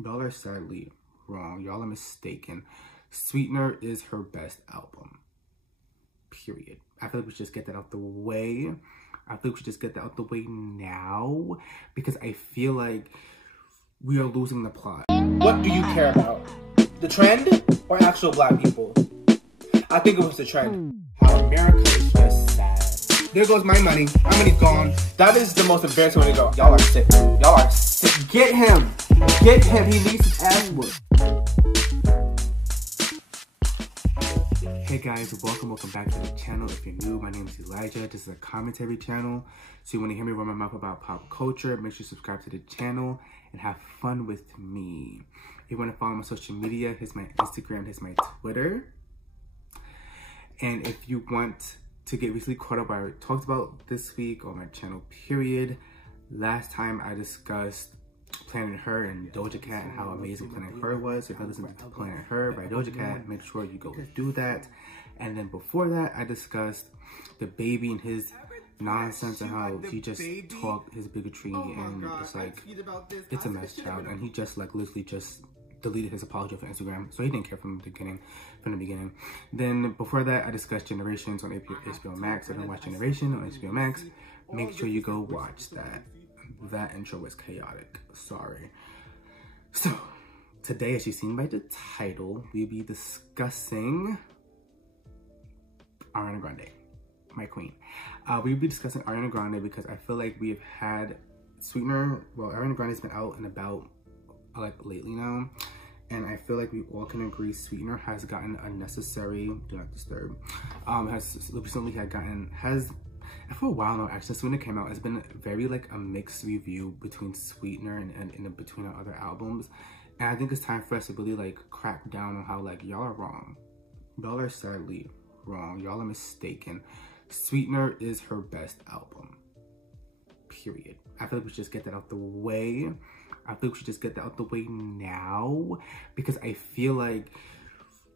Y'all are sadly wrong. Y'all are mistaken. Sweetener is her best album. Period. I feel like we should just get that out the way. I feel like we should just get that out the way now, because I feel like we are losing the plot. What do you care about? The trend or actual black people? I think it was the trend. How America is just sad. There goes my money. My money's gone. That is the most embarrassing way to go. Y'all are sick. Y'all are sick. Get him! Get him! He needs his ass whooped. Hey guys, welcome back to the channel. If you're new, my name is Elijah. This is a commentary channel. So you want to hear me run my mouth about pop culture, make sure you subscribe to the channel and have fun with me. If you want to follow my social media, here's my Instagram, here's my Twitter. And if you want to get recently caught up what I talked about this week on my channel, period. Last time I discussed Planet Her and Doja Cat and how amazing Planet Her was. So if you listen to Planet Her by Doja Cat, make sure you go do that. And then before that, I discussed the baby and his nonsense and how he just talked his bigotry, and it's like, it's a mess, child. And he just like literally just deleted his apology for Instagram, so he didn't care from the beginning. Then before that, I discussed Generations on HBO Max. If you don't watch Generation on HBO Max, make sure you go watch that. That intro was chaotic, sorry. So today, as you've seen by the title, we'll be discussing Ariana Grande, my queen. We'll be discussing Ariana Grande because I feel like we've had Sweetener, well, Ariana Grande's been out and about like lately now, and I feel like we all can agree Sweetener has gotten unnecessary, do not disturb, has recently for a while now, actually, Sweetener came out, it's been very like a mixed review between Sweetener and between our other albums. And I think it's time for us to really like crack down on how like y'all are wrong. Y'all are sadly wrong. Y'all are mistaken. Sweetener is her best album. Period. I feel like we should just get that out the way. I feel like we should just get that out the way now, because I feel like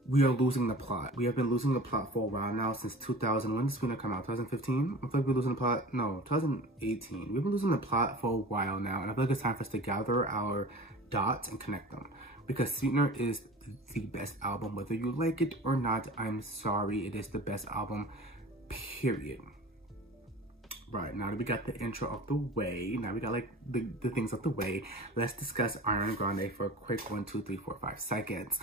we are losing the plot. We have been losing the plot for a while now, since 2000. When did Sweetener come out? 2015? I feel like we're losing the plot. No, 2018. We've been losing the plot for a while now, and I feel like it's time for us to gather our dots and connect them, because Sweetener is the best album, whether you like it or not. I'm sorry, it is the best album, period. Right, now that we got the intro out the way, now we got like the things out the way, let's discuss Ariana Grande for a quick 1, 2, 3, 4, 5 seconds.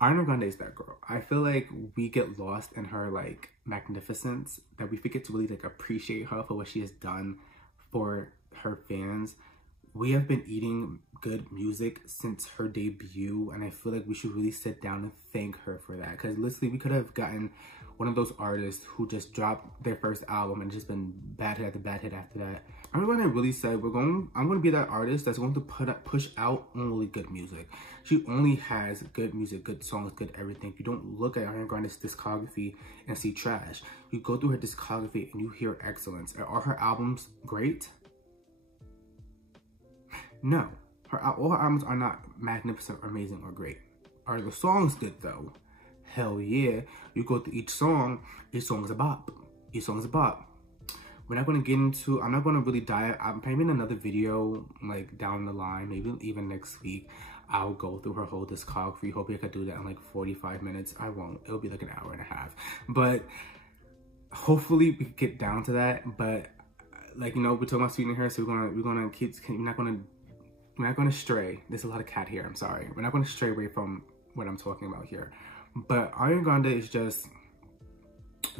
Ariana Grande is that girl. I feel like we get lost in her like magnificence, that we forget to really like appreciate her for what she has done for her fans. We have been eating good music since her debut, and I feel like we should really sit down and thank her for that, because literally we could have gotten one of those artists who just dropped their first album and just been bad hit after bad hit after that. I'm going to really say I'm going to be that artist that's going to push out only good music. She only has good music, good songs, good everything. You don't look at Ariana Grande's discography and see trash. You go through her discography and you hear excellence. Are her albums great? No. All her albums are not magnificent, amazing, or great. Are the songs good though? Hell yeah. You go through each song is a bop. Each song is a bop. We're not going to get into, I'm not going to really dive. I'm probably in another video like down the line, maybe even next week, I'll go through her whole discography. Hopefully I could do that in like 45 minutes. I won't. It'll be like an hour and a half. But hopefully we can get down to that. But like, you know, we're talking about Sweetener here, so we're gonna keep, we're not gonna stray. There's a lot of cat here, I'm sorry. We're not gonna stray away from what I'm talking about here. But Ariana Grande is just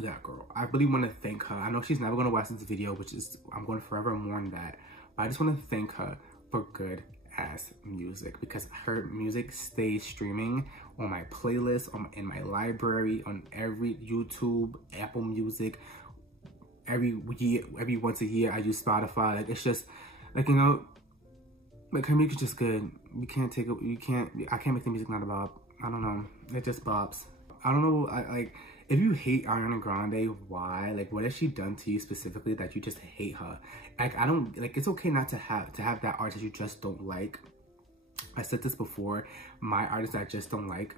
that girl. I really want to thank her. I know she's never going to watch this video, which is, I'm going to forever mourn that. But I just want to thank her for good ass music, because her music stays streaming on my playlist, in my library, on every YouTube, Apple Music. Every once a year I use Spotify. Like, it's just like, you know, like her music is just good. I can't make the music not a bop. I don't know. It just bops. I don't know. Like, if you hate Ariana Grande, why? Like, what has she done to you specifically that you just hate her? Like, I don't, like, it's okay not to have that artist you just don't like. I said this before. My artist I just don't like,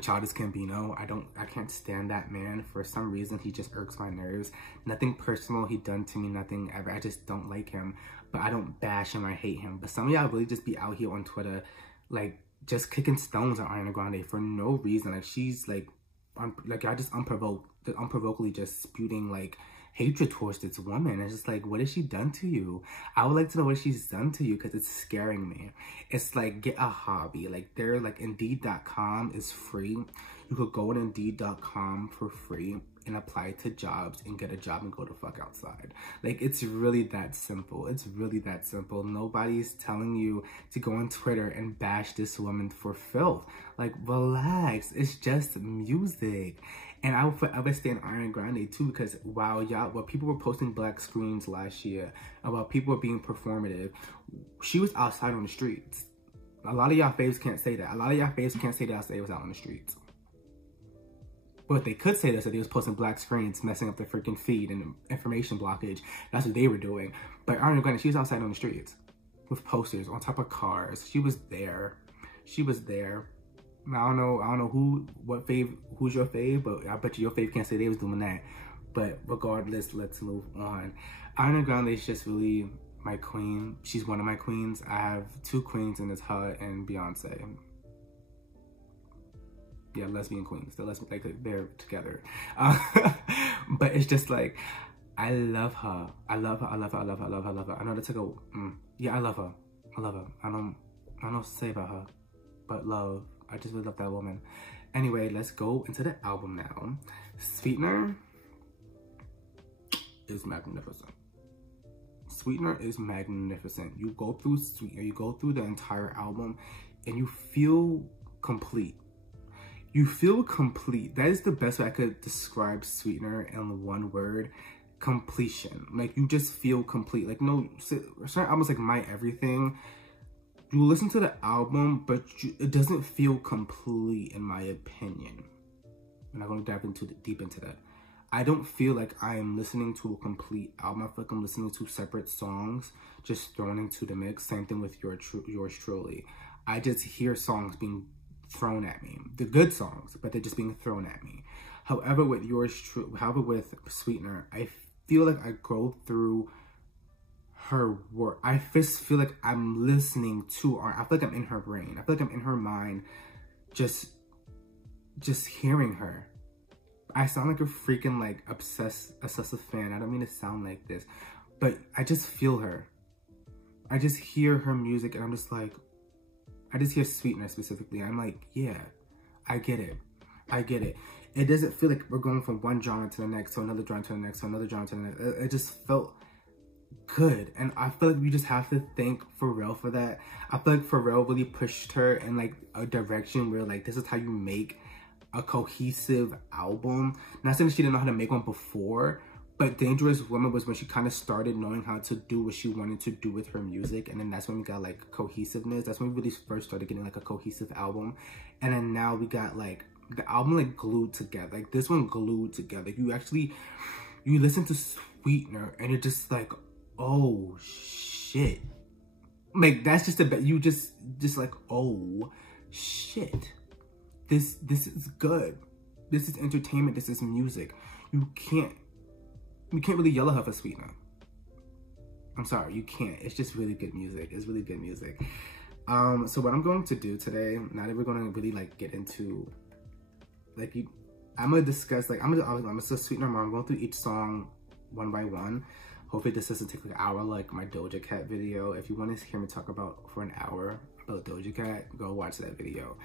Childish Gambino. I can't stand that man. For some reason, he just irks my nerves. Nothing personal he done to me, nothing ever. I just don't like him. But I don't bash him, I hate him. But some of y'all really just be out here on Twitter like just kicking stones at Ariana Grande for no reason. Like she's like, y'all just unprovokedly just spewing like hatred towards this woman. It's just like, what has she done to you? I would like to know what she's done to you, because it's scaring me. It's like, get a hobby. Like they're like, Indeed.com is free. You could go on Indeed.com for free and apply to jobs and get a job and go the fuck outside. Like, it's really that simple. It's really that simple. Nobody's telling you to go on Twitter and bash this woman for filth. Like, relax. It's just music. And I will forever stand Ariana Grande too, because while people were posting black screens last year, and while people were being performative, she was outside on the streets. A lot of y'all faves can't say that. A lot of y'all faves can't say that they was out on the streets. But they could say this, that they was posting black screens, messing up their freaking feed and information blockage. That's what they were doing. But Ariana Grande, she was outside on the streets with posters on top of cars. She was there. She was there. I don't know who's your fave, but I bet you your fave can't say they was doing that. But regardless, let's move on. Ariana Grande is just really my queen. She's one of my queens. I have two queens, and it's her and Beyonce. Yeah, lesbian queens. They're together. But it's just like, I love her. I love her. I love her. I love her. I love her. I love her. I know that's like yeah, I love her. I love her. I don't know what to say about her, but love. I just really love that woman. Anyway, let's go into the album now. Sweetener is magnificent. Sweetener is magnificent. You go through Sweetener, you go through the entire album, and you feel complete. You feel complete. That is the best way I could describe Sweetener in one word: completion. Like, you just feel complete. Like, no, certain albums like My Everything, you listen to the album, but it doesn't feel complete, in my opinion. I'm not going to dive deep into that. I don't feel like I am listening to a complete album. I feel like I'm listening to separate songs just thrown into the mix. Same thing with yours truly. I just hear songs being thrown at me. The good songs, but they're just being thrown at me. However, with with Sweetener, I feel like I go through her work. I just feel like I'm listening to her. I feel like I'm in her brain. I feel like I'm in her mind, just hearing her. I sound like a freaking like obsessive fan. I don't mean to sound like this, but I just feel her. I just hear her music, and I'm just like, I just hear Sweetener specifically. I'm like, yeah, I get it. I get it. It doesn't feel like we're going from one genre to the next, to another genre to the next, to another genre to the next. It just felt good. And I feel like we just have to thank Pharrell for that. I feel like Pharrell really pushed her in like a direction where like, this is how you make a cohesive album. Not saying she didn't know how to make one before, but Dangerous Woman was when she kind of started knowing how to do what she wanted to do with her music. And then that's when we got like cohesiveness. That's when we really first started getting like a cohesive album. And then now we got like the album like glued together. Like this one glued together. You listen to Sweetener and you're just like, oh shit. Like that's just you just like, oh shit. This is good. This is entertainment. This is music. You can't really yell at her for Sweetener. I'm sorry, you can't. It's just really good music. It's really good music. So what I'm going to do today, now that we're going to really like get into, like, I'm gonna discuss, like, I'm gonna discuss Sweetener more. I'm going through each song one by one. Hopefully this doesn't take like an hour like my Doja Cat video. If you want to hear me talk about for an hour about Doja Cat, go watch that video.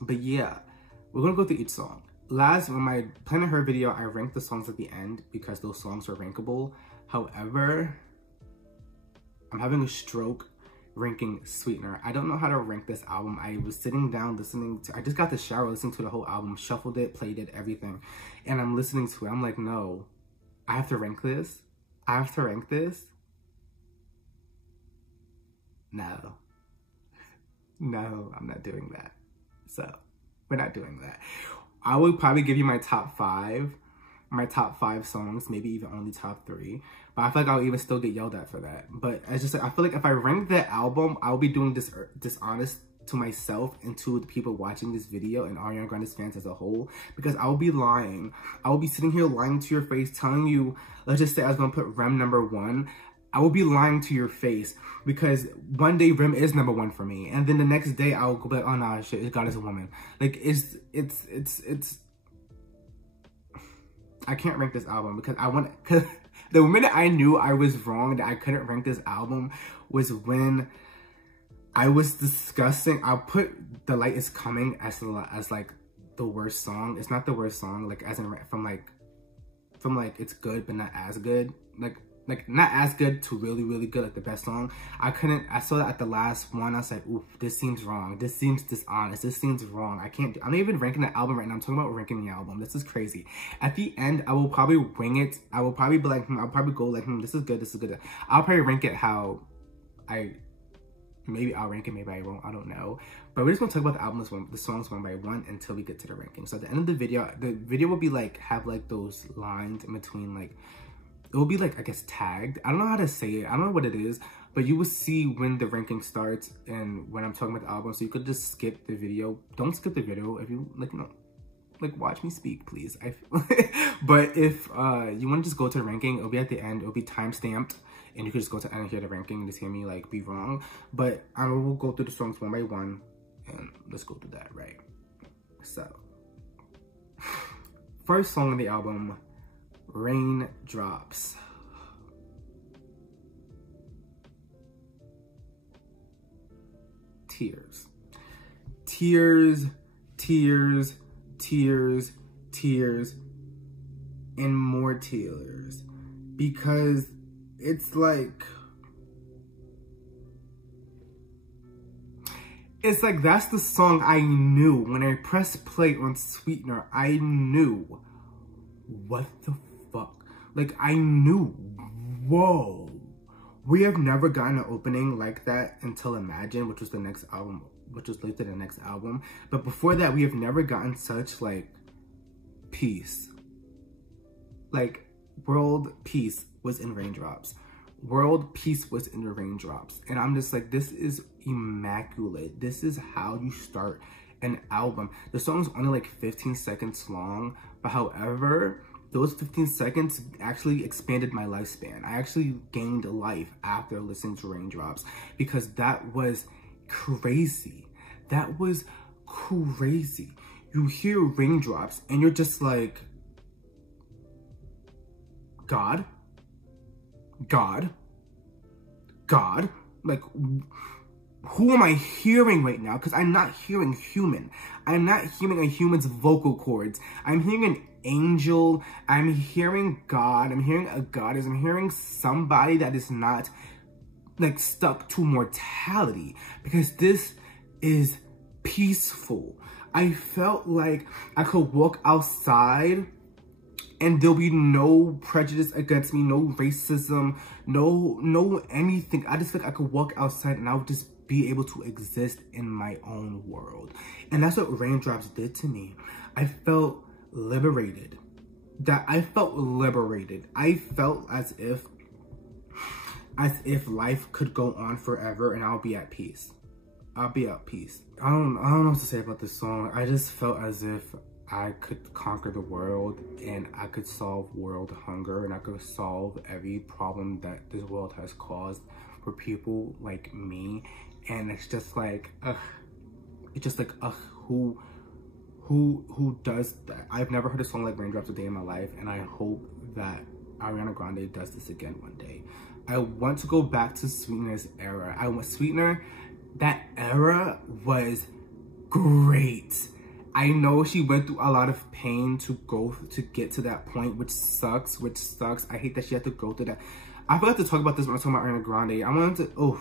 But yeah, we're gonna go through each song. When my Planet Her video, I ranked the songs at the end because those songs were rankable. However, I'm having a stroke ranking Sweetener. I don't know how to rank this album. I was sitting down listening to, I just got the shower, listening to the whole album, shuffled it, played it, everything. And I'm listening to it. I'm like, no, I have to rank this. I have to rank this. No. No, I'm not doing that. So, we're not doing that. I would probably give you my top five songs, maybe even only top 3. But I feel like I'll even still get yelled at for that. But I feel like if I rank that album, I'll be doing this dishonest to myself and to the people watching this video and Ariana Grande's fans as a whole, because I will be lying. I will be sitting here lying to your face, telling you, let's just say I was gonna put Rem number 1. I will be lying to your face, because one day Rim is #1 for me, and then the next day I'll go back, oh nah, shit, God is a woman. Like, it's I can't rank this album because because the minute I knew I was wrong, that I couldn't rank this album, was when I was discussing, I'll put The Light Is Coming as like the worst song. It's not the worst song, like as in from like it's good but not as good, like not as good to really, really good, like the best song. I saw that at the last one. I was like, oof, this seems wrong. This seems dishonest. This seems wrong. I'm not even ranking the album right now. I'm talking about ranking the album. This is crazy. At the end, I will probably wing it. I will probably be like, I'll probably go like, this is good, this is good. I'll probably rank it how maybe I'll rank it, maybe I won't, I don't know. But we're just gonna talk about the albums, the songs one by one until we get to the ranking. So at the end of the video will be like, have like those lines in between, like, it will be like, I guess, tagged. I don't know how to say it. I don't know what it is, but you will see when the ranking starts and when I'm talking about the album. So you could just skip the video. Don't skip the video if you like, watch me speak, please. But if you want to just go to the ranking, it'll be at the end. It'll be time stamped, and you could just go to the end and hear the ranking and just hear me like be wrong. But I will go through the songs one by one, and let's go through that, right? So, first song on the album, Raindrops. Tears. Tears, tears, tears, tears, and more tears. Because it's like, that's the song I knew. When I pressed play on Sweetener, I knew, what the fuck? Like, I knew, whoa. We have never gotten an opening like that until Imagine, which was the next album, which was later the next album. But before that, we have never gotten such, like, peace. Like, world peace was in Raindrops. World peace was in the Raindrops. And I'm just like, this is immaculate. This is how you start an album. The song's only like 15 seconds long, but however, those 15 seconds actually expanded my lifespan. I actually gained life after listening to Raindrops, because that was crazy. That was crazy. You hear Raindrops and you're just like, God? God? God? Like, who am I hearing right now? Because I'm not hearing human. I'm not hearing a human's vocal cords. I'm hearing an angel. I'm hearing God. I'm hearing a goddess. I'm hearing somebody that is not, like, stuck to mortality. Because this is peaceful. I felt like I could walk outside and there'll be no prejudice against me, no racism, no anything. I just feel like I could walk outside and I would just be able to exist in my own world. And that's what Raindrops did to me. I felt liberated. I felt liberated. I felt as if life could go on forever and I'll be at peace. I'll be at peace. I don't know what to say about this song. I just felt as if I could conquer the world and I could solve world hunger and I could solve every problem that this world has caused for people like me. And it's just like, who does that? I've never heard a song like Raindrops a day in my life, and I hope that Ariana Grande does this again one day. I want to go back to Sweetener's era. Sweetener, that era was great. I know she went through a lot of pain to get to that point, which sucks. I hate that she had to go through that. I forgot to talk about this when I was talking about Ariana Grande. I wanted to,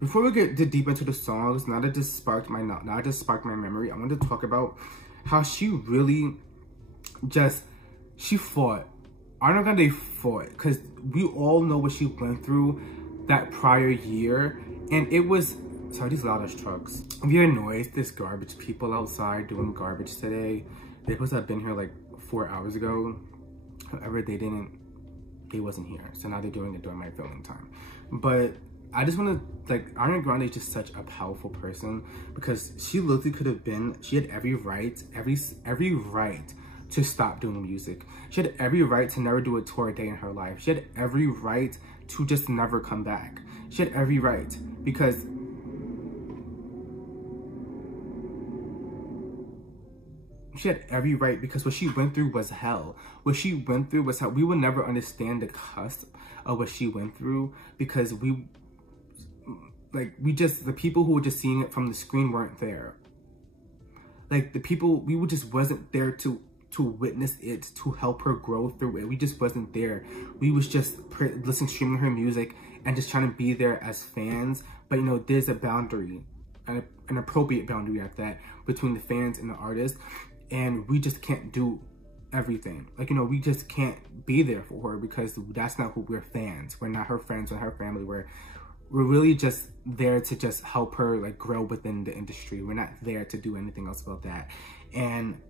before we get deep into the songs, now that it just sparked my memory, I wanted to talk about how she really she fought. Ariana Grande fought, because we all know what she went through that prior year, and it was, sorry, these loud-ass trucks. If you're annoyed, there's garbage people outside doing garbage today. They supposed to have been here like 4 hours ago. However, they wasn't here. So now they're doing it during my filming time. But I just want to, like, Ariana Grande is just such a powerful person, because she literally could have been, she had every right to stop doing music. She had every right to never do a tour a day in her life. She had every right to just never come back. She had every right, because she had every right, because what she went through was hell. What she went through was hell. We will never understand the cusp of what she went through, because the people who were just seeing it from the screen weren't there. Like, the people, we just wasn't there to witness it, to help her grow through it. We just wasn't there. We was just listening, streaming her music, and just trying to be there as fans. But, you know, there's a boundary, an appropriate boundary at that, between the fans and the artist. And we just can't do everything. Like, you know, we just can't be there for her, because that's not who we're fans. We're not her friends or her family. We're really just there to just help her, like, grow within the industry. We're not there to do anything else about that. And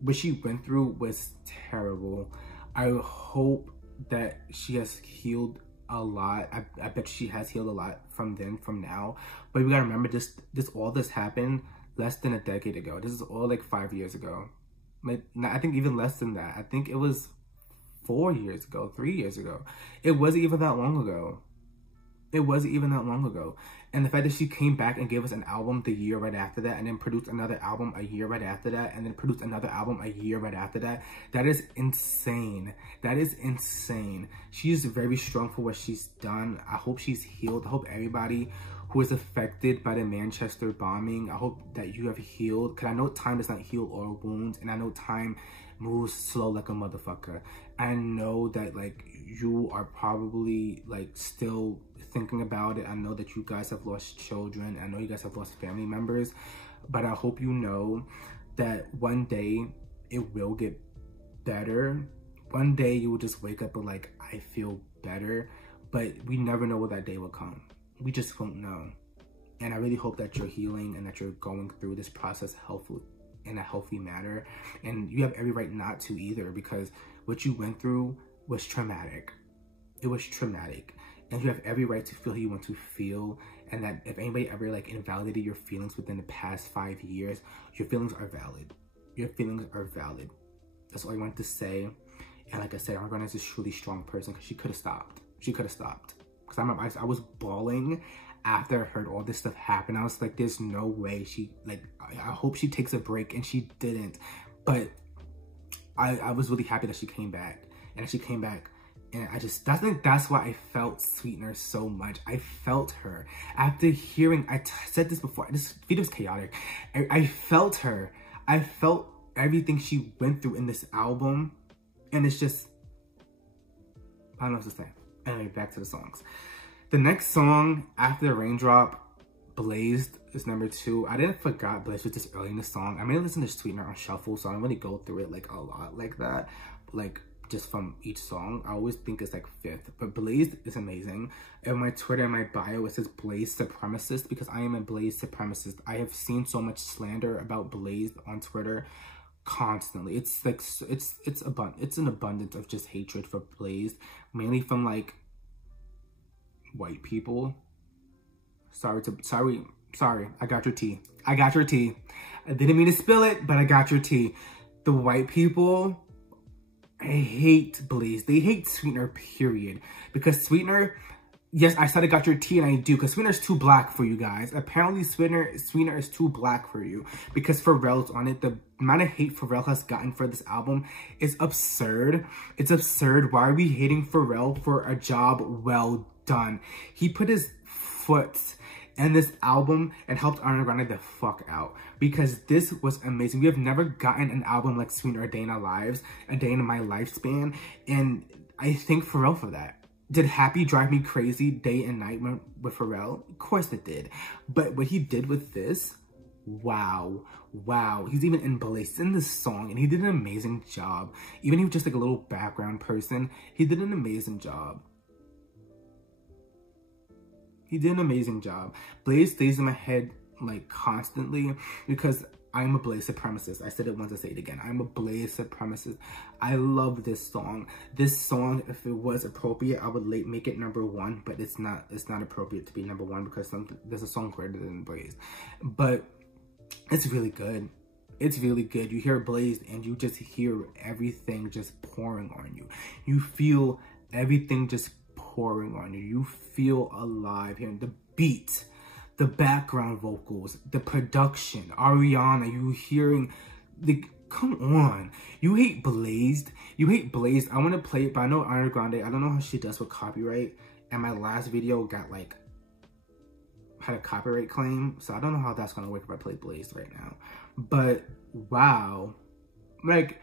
what she went through was terrible. I hope that she has healed a lot. I bet she has healed a lot from now. But we gotta remember, all this happened less than a decade ago. This is all like 5 years ago. Like, I think even less than that. I think it was 4 years ago, 3 years ago. It wasn't even that long ago. It wasn't even that long ago. And the fact that she came back and gave us an album the year right after that, and then produced another album a year right after that, and then produced another album a year right after that, that is insane. That is insane. She's very strong for what she's done. I hope she's healed. I hope everybody who is affected by the Manchester bombing, I hope that you have healed. Because I know time does not heal all wounds, and I know time moves slow like a motherfucker. I know that, like, you are probably, like, still thinking about it. I know that you guys have lost children. I know you guys have lost family members. But I hope you know that one day it will get better. One day you will just wake up and, like, I feel better. But we never know when that day will come. We just won't know. And I really hope that you're healing and that you're going through this process in a healthy manner. And you have every right not to either, because what you went through was traumatic. It was traumatic. And you have every right to feel how you want to feel. And that if anybody ever, like, invalidated your feelings within the past 5 years, your feelings are valid. Your feelings are valid. That's all I wanted to say. And like I said, Ariana is a truly strong person, because she could have stopped. She could have stopped. Because I remember I was bawling after I heard all this stuff happen. I was like, there's no way she, like, I hope she takes a break, and she didn't. But I was really happy that she came back. And she came back, and I think that's why I felt Sweetener so much. I felt her. After hearing, I said this before, this video's chaotic. I felt her. I felt everything she went through in this album. And it's just, I don't know what to say. Anyway, back to the songs. The next song after the Raindrop, Blazed, is number 2. I didn't forget Blazed was this early in the song. I may listen to Sweetener on shuffle, so I don't really go through it like a lot like that. Like, just from each song. I always think it's like 5th. But Blazed is amazing. And my Twitter and my bio, it says Blaze Supremacist, because I am a Blaze Supremacist. I have seen so much slander about Blaze on Twitter constantly. It's like, it's an abundance of just hatred for Blaze, mainly from, like, white people. Sorry, I got your tea. I got your tea. I didn't mean to spill it, but I got your tea. The white people, I hate Blaze. They hate Sweetener, period. Because Sweetener, yes, I said I got your tea, and I do, because Sweetener's too black for you guys. Apparently, Sweetener is too black for you, because Pharrell's on it. The amount of hate Pharrell has gotten for this album is absurd. It's absurd. Why are we hating Pharrell for a job well done? He put his foot in this album and helped Ariana Grande the fuck out, because this was amazing. We have never gotten an album like Sweetener, A Day in Our Lives, A Day in My Lifespan, and I thank Pharrell for that. Did Happy drive me crazy day and night with Pharrell? Of course it did. But what he did with this, wow. He's even in Blaze in this song, and he did an amazing job. Even if he was just like a little background person, he did an amazing job. He did an amazing job. Blaze stays in my head, like, constantly, because I'm a Blaze supremacist. I said it once, I say it again. I'm a Blaze supremacist. I love this song. This song, if it was appropriate, I would make it number 1, but it's not appropriate to be number 1, because there's a song greater than Blaze. But it's really good. It's really good. You hear Blaze and you just hear everything just pouring on you. You feel everything just pouring on you. You feel alive hearing the beat, the background vocals, the production. Ariana, you hearing the... Come on. You hate Blazed. You hate Blazed. I want to play it, but I know Ariana Grande, I don't know how she does with copyright. And my last video got like... had a copyright claim. So I don't know how that's going to work if I play Blazed right now. But, wow. Like,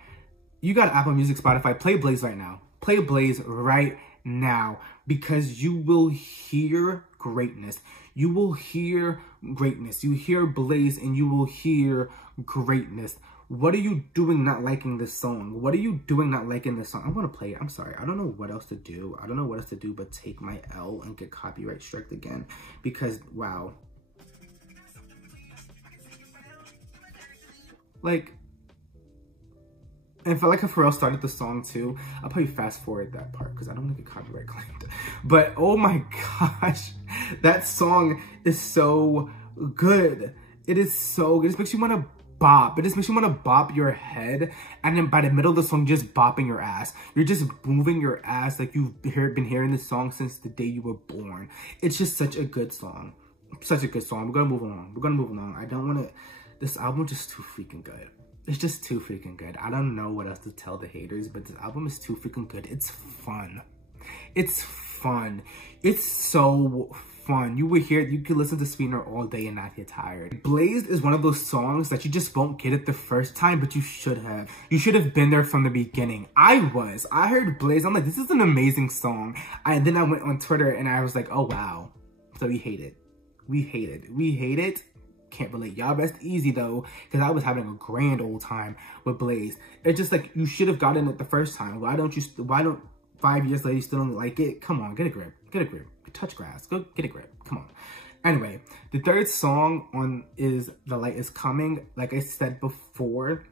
you got Apple Music, Spotify. Play Blaze right now. Play Blaze right now. Because you will hear greatness. You will hear greatness. You hear Blaze and you will hear greatness. What are you doing not liking this song? What are you doing not liking this song? I'm going to play it. I'm sorry. I don't know what else to do. I don't know what else to do but take my L and get copyright striked again. Because, wow. Like, and I felt like if Pharrell started the song too, I'll probably fast forward that part because I don't want to get copyright claimed. But, oh my gosh. That song is so good. It is so good. It just makes you want to bop. It just makes you want to bop your head, and then by the middle of the song, you're just bopping your ass. You're just moving your ass like you've been hearing this song since the day you were born. It's just such a good song. Such a good song. We're gonna move along. We're gonna move along. I don't want to... This album is just too freaking good. It's just too freaking good. I don't know what else to tell the haters, but this album is too freaking good. It's fun. It's fun. It's so fun. You could listen to Sweetener all day and not get tired. Blazed is one of those songs that you just won't get it the first time, but you should have. You should have been there from the beginning. I heard Blazed. I'm like, this is an amazing song. And then I went on Twitter and I was like, oh wow. So we hate it. We hate it. We hate it. Can't relate. Y'all rest easy though, because I was having a grand old time with Blaze. It's just like, you should have gotten it the first time. Why don't 5 years later you still don't like it? Come on, get a grip. Get a grip. Touch grass. Go get a grip. Come on. Anyway, the third song on is The Light Is Coming. Like I said before,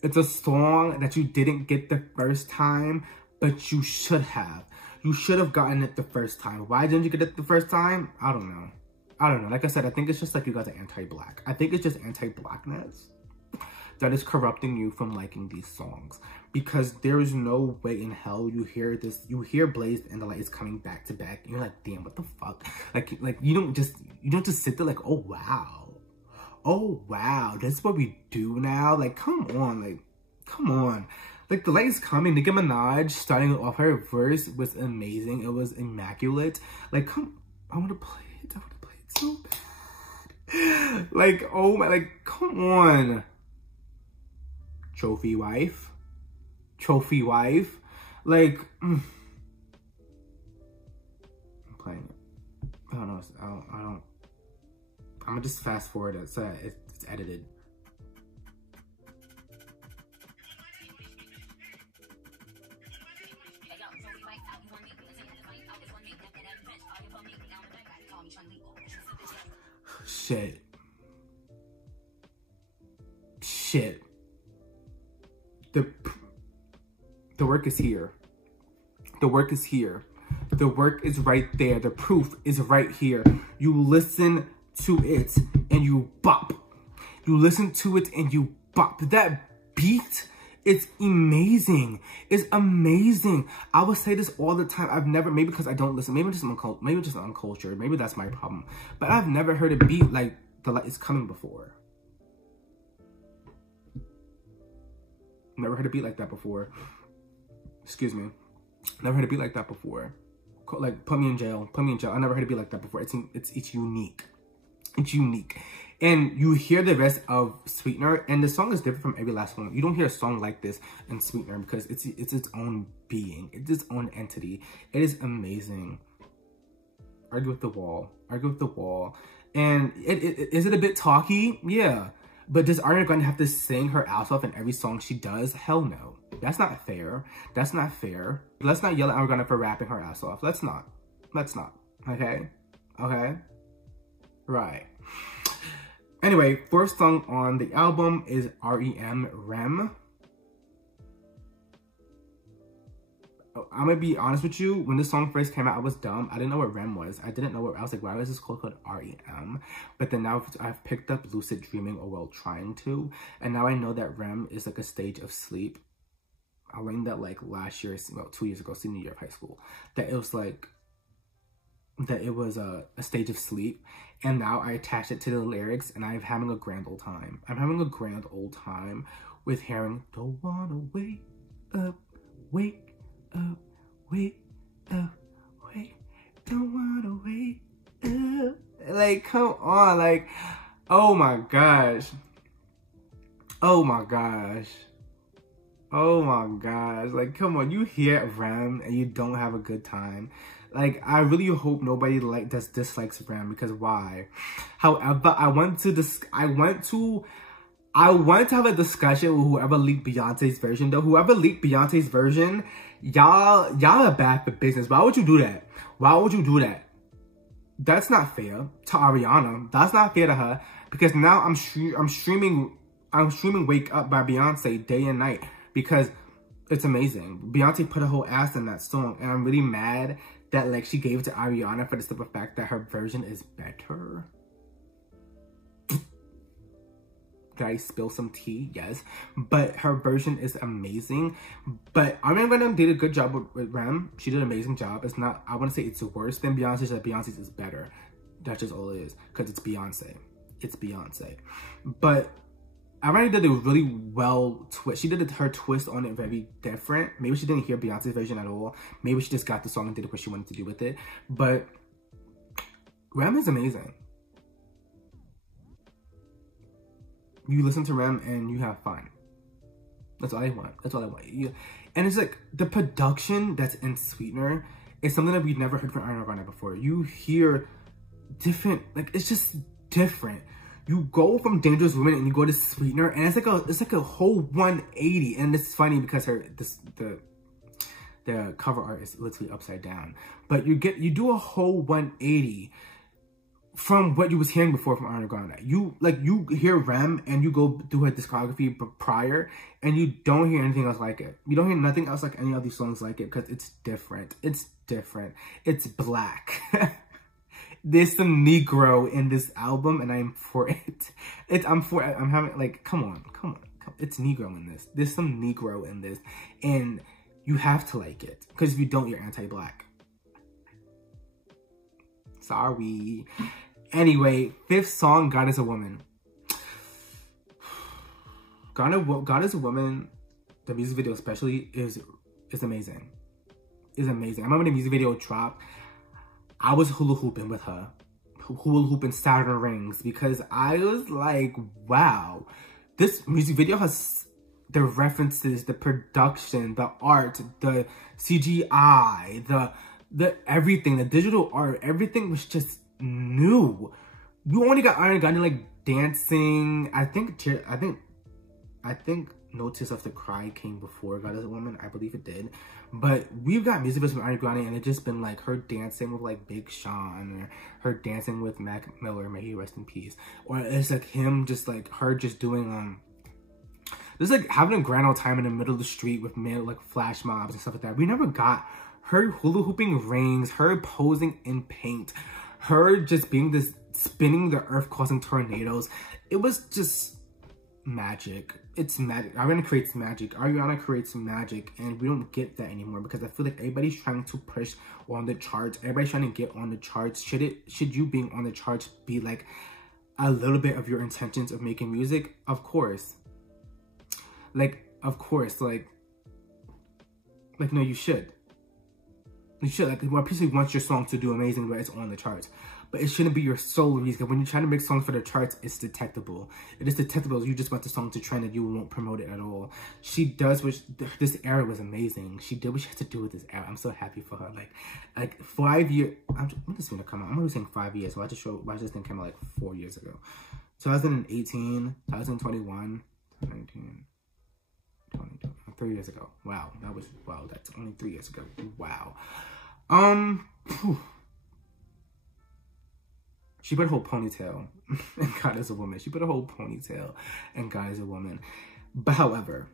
it's a song that you didn't get the first time, but you should have. You should have gotten it the first time. Why didn't you get it the first time? I don't know. I don't know. Like I said, I think it's just like you guys are anti-black. I think it's just anti-blackness that is corrupting you from liking these songs. Because there is no way in hell you hear this. You hear Blaze and The Light Is Coming back to back. And you're like, damn, what the fuck? Like you don't just sit there like, oh wow. Oh wow. That's what we do now? Like, come on. Like, come on. Like, The Light Is Coming. Nicki Minaj starting off her verse was amazing. It was immaculate. Like, I want to play it. I want to play it so bad. Like, oh my, like, come on. Trophy wife. Trophy wife. Like, I'm playing it. I don't know. I'm gonna just fast forward it so it's edited. Shit. The work is here. The work is here. The work is right there. The proof is right here. You listen to it and you bop. You listen to it and you bop. That beat, it's amazing. It's amazing. I would say this all the time. I've never, maybe because I don't listen, maybe just uncultured. Maybe that's my problem. But I've never heard a beat like The Light Is Coming before. Never heard a beat like that before. Excuse me. Never heard a beat like that before. Like, put me in jail. Put me in jail. I never heard a beat like that before. It's unique. It's unique. And you hear the rest of Sweetener, and the song is different from every last one. You don't hear a song like this in Sweetener because it's its own being. It's its own entity. It is amazing. Argue with the wall. Argue with the wall. And is it a bit talky? Yeah. But does Ariana Grande have to sing her ass off in every song she does? Hell no. That's not fair. That's not fair. Let's not yell at Ariana Grande for rapping her ass off. Let's not. Let's not. Okay? Okay? Right. Anyway, fourth song on the album is R.E.M. Rem. I'm gonna be honest with you. When this song first came out, I was dumb. I didn't know what REM was. I didn't know what, I was like, why was this called R.E.M.? But then now I've picked up lucid dreaming, or well, trying to. And now I know that REM is like a stage of sleep. I learned that like last year, well, 2 years ago, senior year of high school, that it was like, that it was a stage of sleep. And now I attach it to the lyrics and I'm having a grand old time. I'm having a grand old time with hearing, don't wanna wake up, wake up, wake up, wake, don't wanna wake up. Like, come on, like, oh my gosh. Oh my gosh. Oh my gosh. Like, come on, you hear Rem and you don't have a good time. Like, I really hope nobody dislikes Rem, because why? However, I want to have a discussion with whoever leaked Beyonce's version, though. Whoever leaked Beyonce's version, y'all are bad for business. Why would you do that? Why would you do that? That's not fair to Ariana. That's not fair to her, because now I'm streaming Wake Up by Beyonce day and night because it's amazing. Beyonce put her whole ass in that song, and I'm really mad that like she gave it to Ariana for the simple fact that her version is better. Did I spill some tea? Yes. But her version is amazing. But Ariana Grande did a good job with Rem. She did an amazing job. It's not, I wouldn't say it's worse than Beyonce's, but Beyonce's is better. That's just all it is. Because it's Beyonce. It's Beyonce. But Ariana did a really well twist. She did her twist on it very different. Maybe she didn't hear Beyonce's version at all. Maybe she just got the song and did what she wanted to do with it. But Rem is amazing. You listen to Rem and you have fun. That's all I want. That's all I want. And it's like the production that's in Sweetener is something that we've never heard from Ariana Grande before. You hear different, like it's just different. You go from Dangerous Woman and you go to Sweetener, and it's like a whole 180. And it's funny because the cover art is literally upside down. But you do a whole 180 from what you was hearing before from Ariana Grande. You hear Rem and you go through her discography prior and you don't hear anything else like it. You don't hear nothing else like any of these songs like it because it's different. It's different. It's black. There's some Negro in this album and I'm for it. I'm having like, come on. It's Negro in this. There's some Negro in this and you have to like it because if you don't, you're anti-black. Sorry. Anyway, 5th song, God is a Woman. God is a Woman, the music video especially, is amazing. Is amazing. I remember when the music video dropped, I was hula hooping with her. Hula hooping Saturn rings because I was like, wow. This music video has the references, the production, the art, the CGI, the everything, the digital art, everything was just new. You only got Ariana Grande like dancing. I think Notice of the Cry came before God is a Woman. I believe it did. But we've got music videos from Ariana Grande and it's just been like her dancing with like Big Sean or her dancing with Mac Miller, may he rest in peace. Or it's like him just like her just doing just like having a grand old time in the middle of the street with like flash mobs and stuff like that. We never got her hula hooping rings, her posing in paint, her just being this spinning the earth causing tornadoes. It was just magic. It's magic. Ariana creates magic and we don't get that anymore because I feel like everybody's trying to push on the charts. Everybody's trying to get on the charts. Should you being on the charts be like a little bit of your intentions of making music? Of course. Like no, you should. You should. Like, well, people want your song to do amazing, but it's on the charts. But it shouldn't be your sole reason. When you're trying to make songs for the charts, it's detectable. It is detectable. You just want the song to trend and you won't promote it at all. She does, which this era was amazing. She did what she had to do with this era. I'm so happy for her. Like 5 years. When is this gonna come out? I'm always saying 5 years. Watch this thing came out like 4 years ago. 2018, 2021, 2019. 3 years ago. Wow, that's only 3 years ago. Wow. She put a whole ponytail and God is a Woman. She put a whole ponytail and God is a Woman. But however,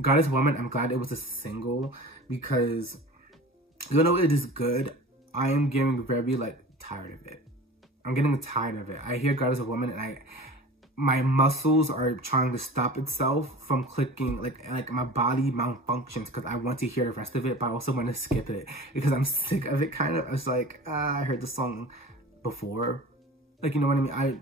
God is a Woman, I'm glad it was a single because even though it is good, I am getting very like tired of it. I'm getting tired of it. I hear God is a Woman and my muscles are trying to stop itself from clicking, like my body malfunctions because I want to hear the rest of it, but I also want to skip it because I'm sick of it kind of. I was like, I heard the song before. Like, you know what I mean?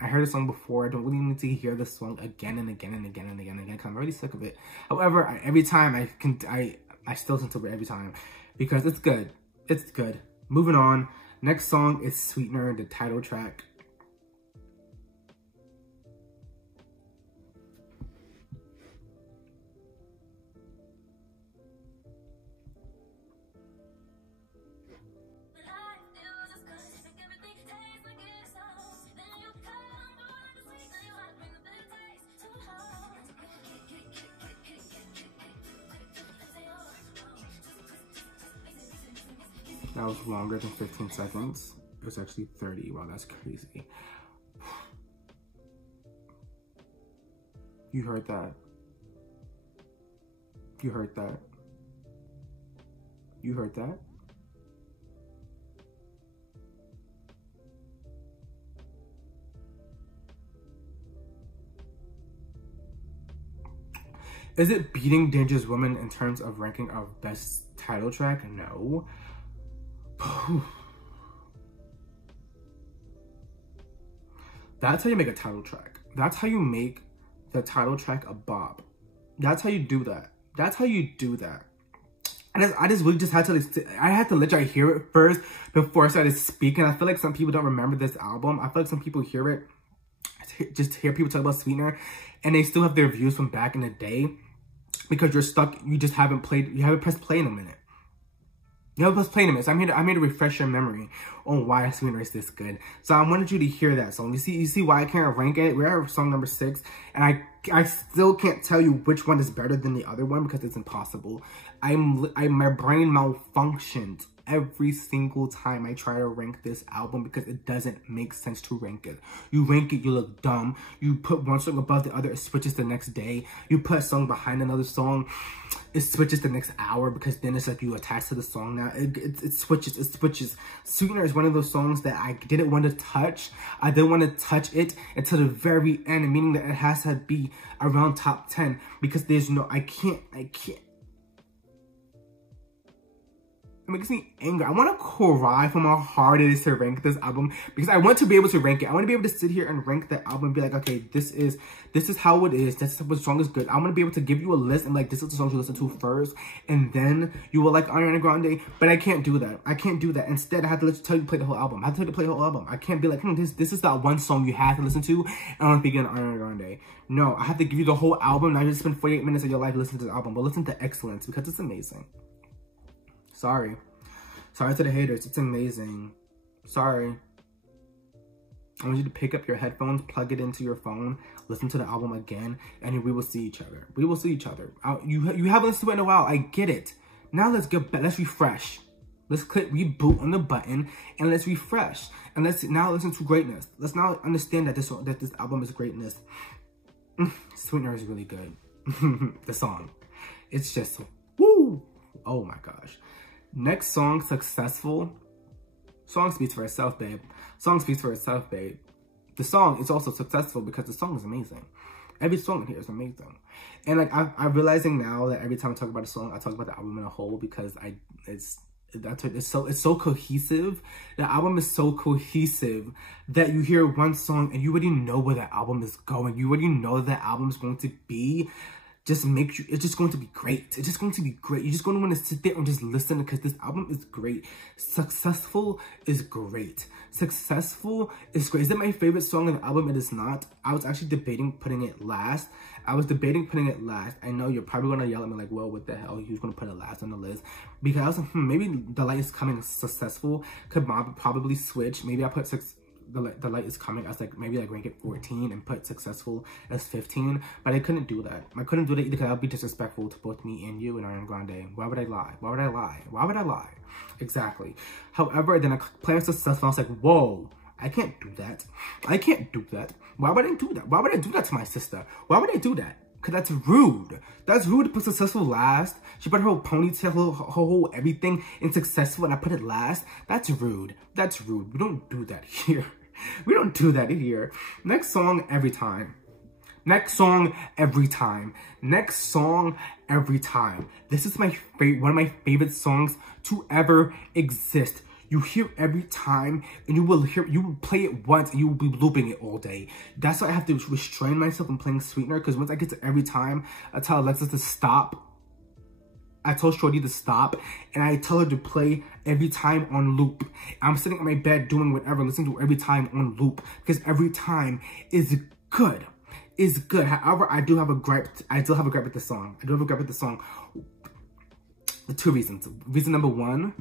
I heard the song before. I don't really need to hear the song again and again and again and again and again because I'm already sick of it. However, every time I still listen to it every time because it's good. It's good. Moving on. Next song is Sweetener, the title track. That was longer than 15 seconds. It was actually 30. Wow, that's crazy. You heard that. You heard that. You heard that. Is it beating Dangerous Woman in terms of ranking of best title track? No. That's how you make a title track. That's how you make the title track a bop. That's how you do that. That's how you do that. I just really just had to, I had to let y'all hear it first before I started speaking. I feel like some people don't remember this album. I feel like some people hear it, just hear people talk about Sweetener, and they still have their views from back in the day because you're stuck, you just haven't played, you haven't pressed play in a minute. You haven't pressed play in a minute. So I'm here to refresh your memory on why Sweetener is this good. So I wanted you to hear that song. You see why I can't rank it? We're at song number 6, and I still can't tell you which one is better than the other one because it's impossible. My brain malfunctioned every single time I try to rank this album because it doesn't make sense to rank it. You rank it, you look dumb. You put one song above the other, it switches the next day. You put a song behind another song, it switches the next hour because then it's like you attach to the song now. It switches. Sweetener is one of those songs that I didn't want to touch. I didn't want to touch it until the very end, meaning that it has to be around top 10 because there's no, I can't. It makes me angry. I want to cry from how hard it is to rank this album because I want to be able to rank it. I want to be able to sit here and rank the album and be like, okay, this is how it is. This is what song is good. I want to be able to give you a list and like, this is the songs you listen to first, and then you will like Ariana Grande. But I can't do that. I can't do that. Instead, I have to tell you to play the whole album. I have to tell you to play the whole album. I can't be like, this is that one song you have to listen to, and I want to begin Ariana Grande. No, I have to give you the whole album. Now you just spend 48 minutes of your life listening to the album, but listen to Excellence because it's amazing. Sorry to the haters, it's amazing. Sorry. I want you to pick up your headphones, plug it into your phone, listen to the album again, and we will see each other. We will see each other. You haven't listened to it in a while, I get it. Now let's refresh. Let's click reboot on the button and let's refresh. And let's now listen to greatness. Let's now understand that this album is greatness. Sweetener is really good. The song. It's just, woo! Oh my gosh. Next song, Successful. Song speaks for itself, babe. Song speaks for itself, babe. The song is also successful because the song is amazing. Every song in here is amazing. And like I'm realizing now that every time I talk about a song, I talk about the album in a whole because it's so cohesive. The album is so cohesive that you hear one song and you already know where the album is going. You already know that album is going to be. Just makes you, it's just going to be great. It's just going to be great. You're just going to want to sit there and just listen because this album is great. Successful is great. Successful is great. Is it my favorite song on the album? It is not. I was actually debating putting it last. I know you're probably going to yell at me like, well, what the hell? Who's going to put it last on the list? Because I was like, maybe The Light Is Coming Successful could probably switch. Maybe I put The Light Is Coming as like, maybe like rank it 14 and put Successful as 15, but I couldn't do that. I couldn't do that either because that would be disrespectful to both me and you and Ariana Grande. Why would I lie? Why would I lie? Why would I lie? Exactly. However, then I played Successful. I was like, whoa, I can't do that. I can't do that. Why would I do that? Why would I do that to my sister? Why would I do that? Because that's rude. That's rude to put Successful last. She put her whole ponytail, her whole everything in Successful and I put it last. That's rude. That's rude. We don't do that here. We don't do that here. Next song, Every Time. Next song, Every Time. Next song, Every Time. This is my one of my favorite songs to ever exist. You hear Every Time, and you will play it once, and you will be looping it all day. That's why I have to restrain myself from playing Sweetener, because once I get to Every Time, I tell Alexa to stop. I tell Shorty to stop, and I tell her to play Every Time on loop. I'm sitting on my bed doing whatever, listening to Every Time on loop, because Every Time is good. Is good. However, I do have a gripe. I still have a gripe with the song. I do have a gripe with the song. Two reasons. Reason number one,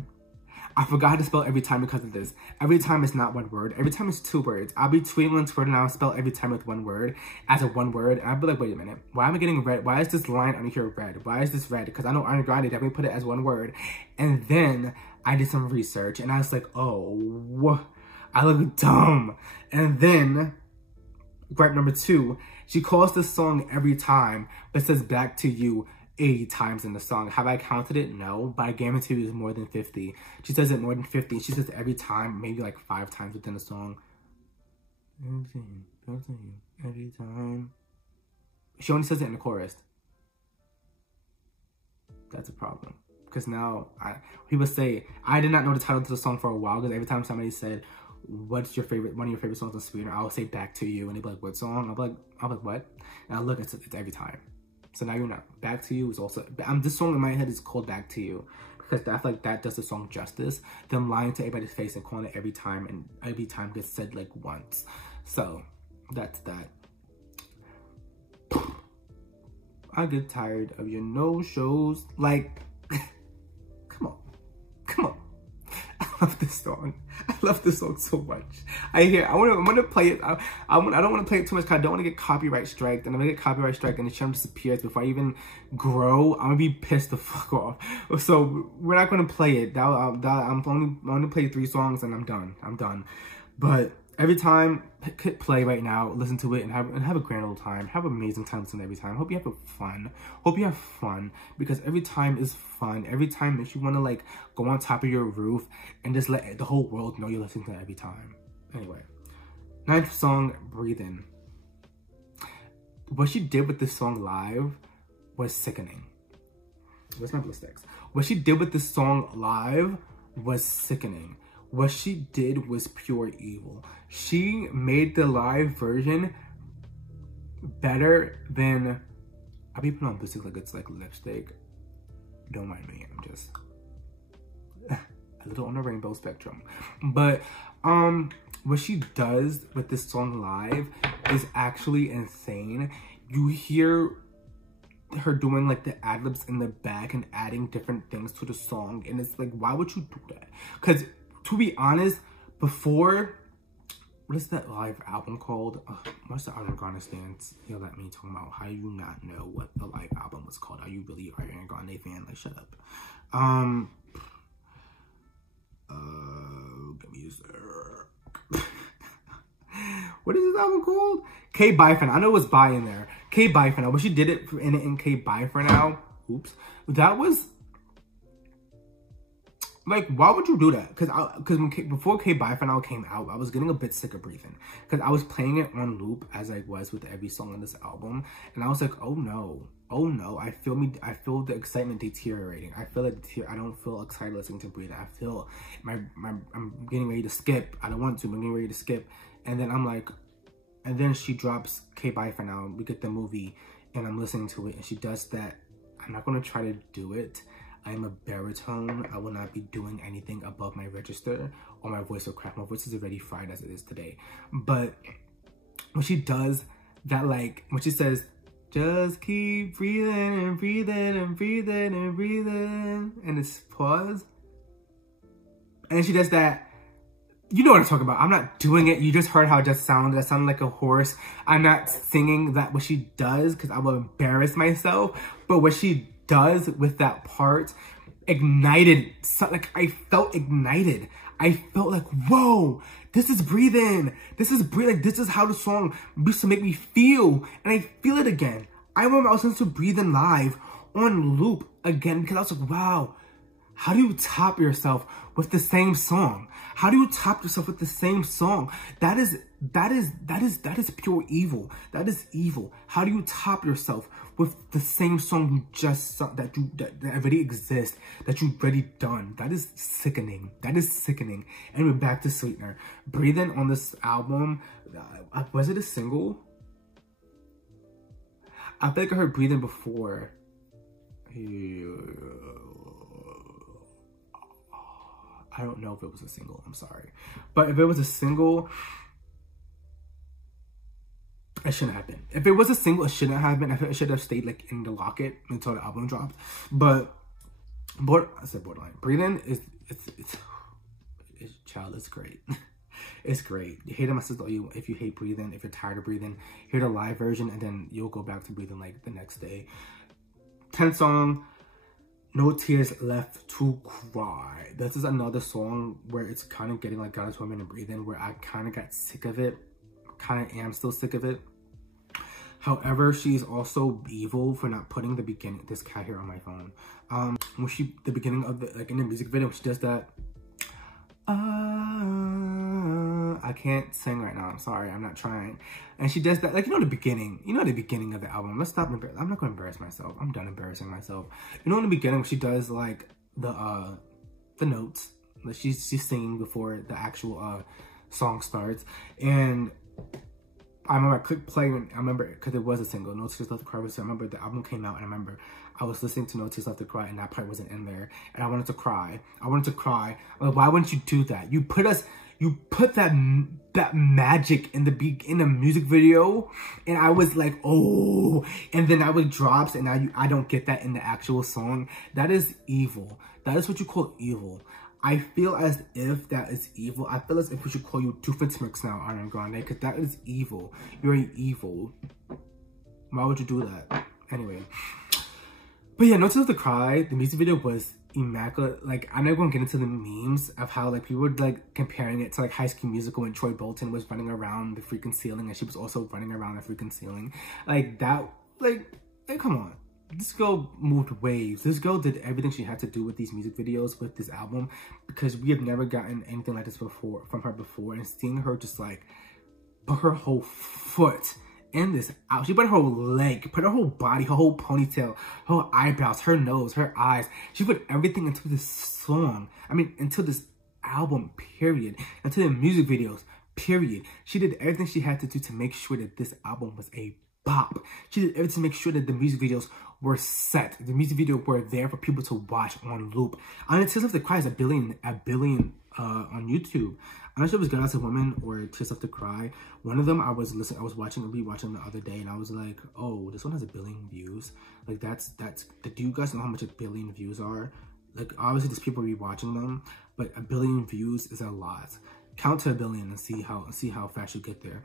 I forgot how to spell Every Time because of this. Every Time is not one word. Every Time is two words. I'll be tweeting on Twitter and I'll spell Every Time with one word as a one word. And I'll be like, wait a minute. Why am I getting red? Why is this line under here red? Why is this red? Because I know Ariana Grande definitely put it as one word. And then I did some research and I was like, oh, I look dumb. And then gripe number two, she calls this song Every Time, but says Back to You 80 times in the song. Have I counted it? No, but I guarantee you it's more than 50. She says it more than 50. She says Every Time, maybe like 5 times within the song. Every time. She only says it in the chorus. That's a problem. Because now, people say, I did not know the title to the song for a while, because every time somebody said, what's your favorite, one of your favorite songs on Sweetener, I would say Back to You, and they'd be like, what song? I'm like, what? And I look, it's Every Time. So now you know. Back to You is also, this song in my head is called Back to You, because I feel like that does the song justice. Them lying to everybody's face and calling it Every Time, and Every Time gets said like once. So that's that. I get tired of your no-shows. Like, come on. I love this song. I love this song so much. I want to play it. I don't want to play it too much because I don't want to get copyright striked. And if I get copyright striked and the channel disappears before I even grow, I'm gonna be pissed the fuck off. So we're not gonna play it. I'm only play 3 songs and I'm done. But Every Time, hit play right now, listen to it, and have a grand old time. Have an amazing time listening to Every Time. Hope you have fun. Hope you have fun, because Every Time is fun. Every Time makes you want to like go on top of your roof and just let the whole world know you're listening to Every Time. Anyway, 9th song, Breathe In. What she did with this song live was sickening. Where's my blue sticks? What she did with this song live was sickening. What she did was pure evil. She made the live version better than, I'll be putting on lipstick like it's like lipstick. Don't mind me, I'm just a little on the rainbow spectrum. But what she does with this song live is actually insane. You hear her doing like the ad-libs in the back and adding different things to the song, and it's like, why would you do that? Because to be honest, before, what is that live album called? What's the Ariana Grande stance? Yell at me talking about how you not know what the live album was called. Are you really Ariana Grande fan? Like, shut up. Give me a sec. What is this album called? K Bye For Now. I know it was Bye in there. K Bye For Now. But she did it in K Bye For Now. Oops. That was, like, why would you do that? Because before K Bye For Now came out, I was getting a bit sick of breathing. Because I was playing it on loop as I was with every song on this album. And I was like, oh no. Oh no. I feel the excitement deteriorating. I feel like I don't feel excited listening to Breathe. I feel I'm getting ready to skip. I don't want to, but I'm getting ready to skip. And then I'm like, and then she drops K Bye For Now. We get the movie and I'm listening to it and she does that. I'm not going to try to do it. I am a baritone. I will not be doing anything above my register or my voice will crack. My voice is already fried as it is today. But when she does that, like, when she says, just keep breathing and breathing and breathing and breathing, and it's pause. And she does that. You know what I'm talking about. I'm not doing it. You just heard how it just sounded. That sounded like a horse. I'm not singing that what she does because I will embarrass myself. But what she does with that part ignited, like I felt ignited. I felt like, whoa, this is breathing. This is breathing. Like, this is how the song used to make me feel. And I feel it again. I remember I was listening to Breathing live on loop again because I was like, wow, how do you top yourself with the same song? How do you top yourself with the same song? That is pure evil. That is evil. How do you top yourself with the same song you just that already exists, that you've already done? That is sickening. That is sickening. And we're back to Sweetener. Breathing on this album, was it a single? I feel like I heard Breathing before. I don't know if it was a single, I'm sorry. But if it was a single, it shouldn't have been. If it was a single, it shouldn't have been. I think it should have stayed like in the locket until the album dropped. But I said borderline. Breathing is child, it's great. It's great. You hate it, my sister. If you hate Breathing, if you're tired of Breathing, hear the live version and then you'll go back to Breathing like the next day. 10th song, No Tears Left to Cry. This is another song where it's kind of getting like Goddess Woman and Breathing, where I kind of got sick of it. Kind of am still sick of it. However, she's also evil for not putting the beginning, this cat here on my phone. When the beginning of the, like in the music video, she does that. I can't sing right now. I'm sorry. I'm not trying. And she does that, like, the beginning. The beginning of the album. Let's stop. I'm not going to embarrass myself. I'm done embarrassing myself. In the beginning, she does like the notes. Like she's singing before the actual song starts. And I remember I clicked play. And I remember because it was a single. No Tears Left to Cry. So I remember the album came out, and I remember I was listening to No Tears Left to Cry, and that part wasn't in there, and I wanted to cry. Like, why wouldn't you do that? You put that magic in the music video, and I was like, oh, and then it drops, and now I don't get that in the actual song. That is evil. That is what you call evil. I feel as if that is evil. I feel as if we should call you Doofenshmirtz now, Ariana Grande, because that is evil. You're evil. Why would you do that? Anyway. But yeah, No Tears Left to Cry, the music video was immaculate. Like, I'm not going to get into the memes of how, like, people were, like, comparing it to, like, High School Musical when Troy Bolton was running around the freaking ceiling and she was also running around the freaking ceiling. Like, that, like, come on. This girl moved waves. This girl did everything she had to do with these music videos, with this album, because we have never gotten anything like this before, from her before, and seeing her just, like, put her whole foot in this out. She put her whole leg, put her whole body, her whole ponytail, her whole eyebrows, her nose, her eyes. She put everything into this song. I mean, into this album, period. Into the music videos, period. She did everything she had to do to make sure that this album was a bop. She did everything to make sure that the music videos were set. The music videos were there for people to watch on loop. And Tears Left to Cry is a billion on YouTube. I'm not sure if it was Goddess Woman or Tears Left to Cry. One of them I was rewatching the other day, and I was like, oh, this one has 1 billion views. Like, do you guys know how much 1 billion views are? Like, obviously there's people rewatching them, but 1 billion views is a lot. Count to 1 billion and see how fast you get there.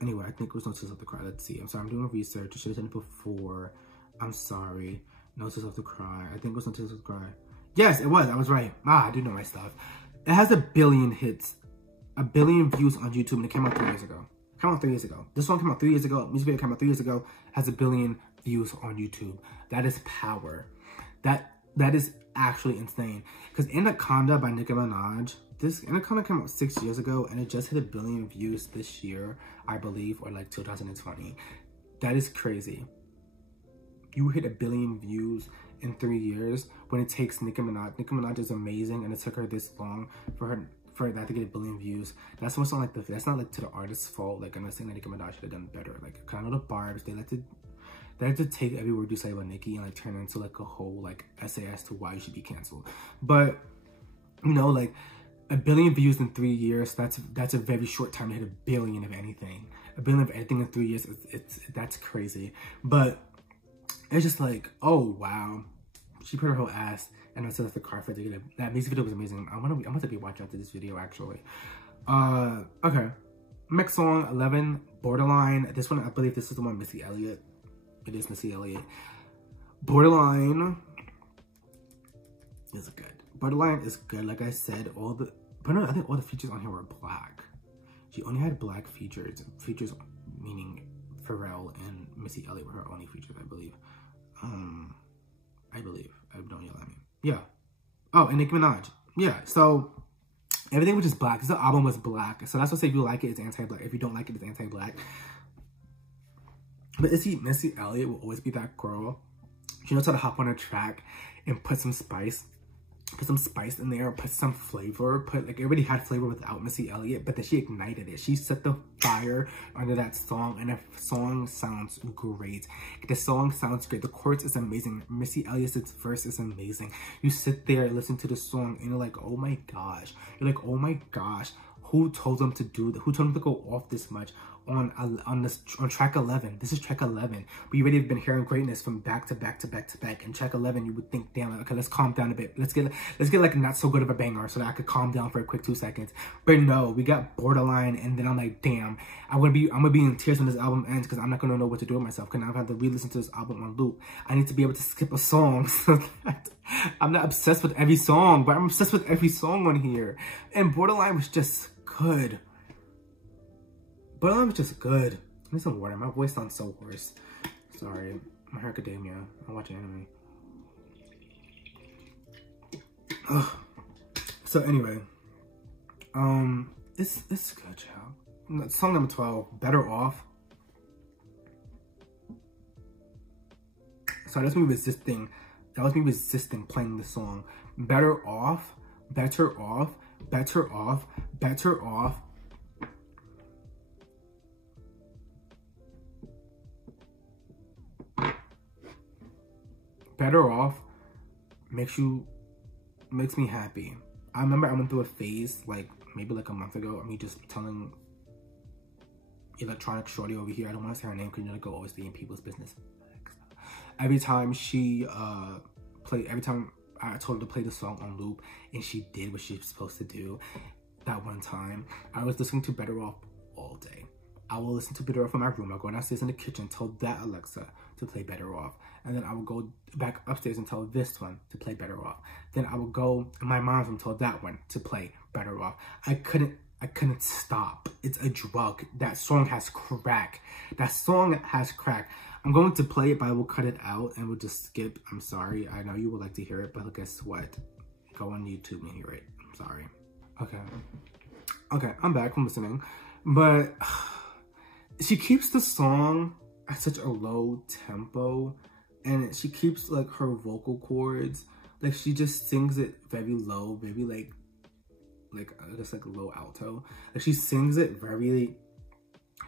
Anyway, I think it was No Tears Left to Cry. Let's see. I'm sorry, I'm doing research. I should have done it before. I'm sorry. No Tears Left to Cry. I think it was No Tears Left to Cry. Yes, it was. I was right. I do know my stuff. It has 1 billion hits, 1 billion views on YouTube, and it came out 3 years ago. This song came out 3 years ago. Music video came out 3 years ago. Has 1 billion views on YouTube. That is power. That is actually insane. Because Anaconda by Nicki Minaj, this Anaconda came out 6 years ago, and it just hit 1 billion views this year, I believe, or like 2020. That is crazy. You hit 1 billion views in 3 years when it takes Nicki Minaj. Nicki Minaj is amazing, and it took her this long for that to get 1 billion views. That's not like that's not like to the artist's fault. Like, I'm not saying that Nicki Minaj should have done better. Like, kind of the barbs, they like to take every word you say about Nicki and like turn it into like a whole like essay as to why you should be canceled. But like 1 billion views in 3 years, that's a very short time to hit 1 billion of anything. 1 billion of anything in 3 years, that's crazy. But it's just like, oh wow, she put her whole ass and I said the car for to get it. That music video was amazing. I'm gonna be watching after this video actually. Okay. Next song, 11, Borderline. This one, I believe this is the one Missy Elliott. It is Missy Elliott. Borderline is good. Borderline is good. Like I said, I think all the features on here were black. She only had black features. Features meaning Pharrell and Missy Elliott were her only features, I believe. I believe. Don't yell at me. Yeah. Oh, and Nicki Minaj. yeah, so everything was just black. This album was black. So that's what I say, if you like it, it's anti-black. If you don't like it, it's anti-black. But Missy Elliott will always be that girl. She knows how to hop on a track and put some spice in there, put some flavor, like everybody had flavor without Missy Elliott, but then she ignited it. She set the fire under that song, and the song sounds great. The song sounds great. The chorus is amazing. Missy Elliott's verse is amazing. You sit there and listen to the song and you're like, oh my gosh. You're like, oh my gosh. Who told them to do that? Who told them to go off this much on track 11? This is track 11. We already have been hearing greatness from back to back to back to back. And track 11, you would think, damn, okay, let's calm down a bit. Let's get like not so good of a banger so that I could calm down for a quick 2 seconds. But no, we got Borderline, and then I'm like, damn, I'm gonna be in tears when this album ends because I'm not gonna know what to do with myself. Because now I have to re-listen to this album on loop. I need to be able to skip a song so that I'm not obsessed with every song, but I'm obsessed with every song on here. And Borderline was just good. Borderline was just good. I need some water. My voice sounds so hoarse. Sorry. My academia. I watch anime. Ugh. So anyway, it's good, y'all. Song number 12, Better Off. So that's me resisting. That was me resisting playing the song. Better Off, Better Off, Better Off, Better Off. Better Off makes me happy. I remember I went through a phase like maybe like a month ago of me just telling electronic shorty over here, I don't want to say her name because you're gonna go always be in people's business. Every time every time I told her to play the song on loop and she did what she was supposed to do, that one time I was listening to Better Off all day. I will listen to Better Off in my room. I'll go downstairs in the kitchen, tell that Alexa to play Better Off. And then I will go back upstairs and tell this one to play Better Off. Then I will go in my mom's room, tell that one to play Better Off. I couldn't stop. It's a drug. That song has crack. That song has crack. I'm going to play it, but I will cut it out and we'll just skip. I'm sorry. I know you would like to hear it, but guess what? Go on YouTube and hear it. I'm sorry. Okay, I'm back from listening. But she keeps the song at such a low tempo, and she keeps like her vocal cords, like she just sings it very low, very like just like low alto. Like she sings it very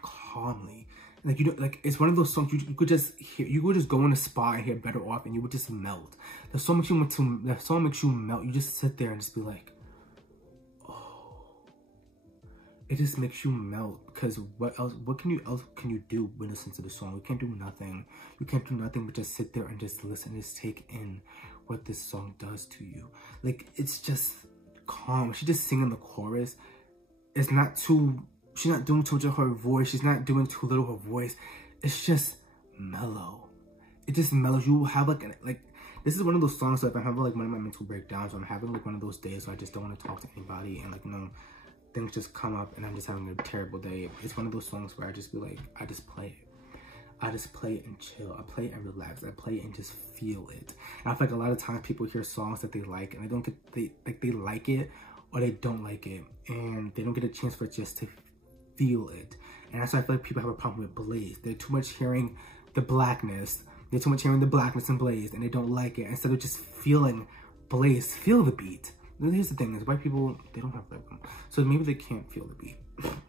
calmly. Like, you know, like it's one of those songs you could just hear. You could just go in a spot and hear Better Off, and you would just melt. The song makes you melt. You just sit there and just be like, it just makes you melt, because what else can you do when listening to the song? You can't do nothing. You can't do nothing but just sit there and just listen, just take in what this song does to you. Like, it's just calm. She's just singing the chorus. She's not doing too much of her voice. She's not doing too little of her voice. It's just mellow. It just mellows. You have like this is one of those songs that if I have like one of my mental breakdowns, or I'm having like one of those days where I just don't want to talk to anybody, and like, you know, things just come up and I'm just having a terrible day. It's one of those songs where I just be like, I just play it. I just play it and chill. I play it and relax. I play it and just feel it. And I feel like a lot of times people hear songs that they like and they like it or they don't like it, and they don't get a chance for just to feel it. And that's why I feel like people have a problem with Blaze. They're too much hearing the blackness. They're too much hearing the blackness in Blaze, and they don't like it. Instead of just feeling Blaze, feel the beat. Here's the thing, is white people, they don't have rhythm. So maybe they can't feel the beat.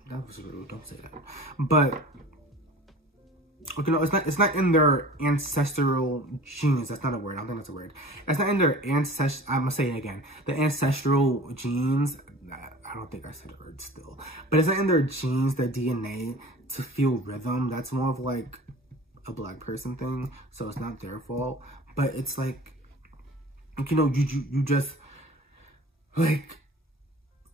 That was rude, don't say that. But, okay, no, it's not in their ancestral genes. That's not a word, I don't think that's a word. It's not in their I'm gonna say it again. The ancestral genes, I don't think I said a word still. But it's not in their genes, their DNA, to feel rhythm. That's more of like a black person thing. So it's not their fault. But it's like, you know, you just, like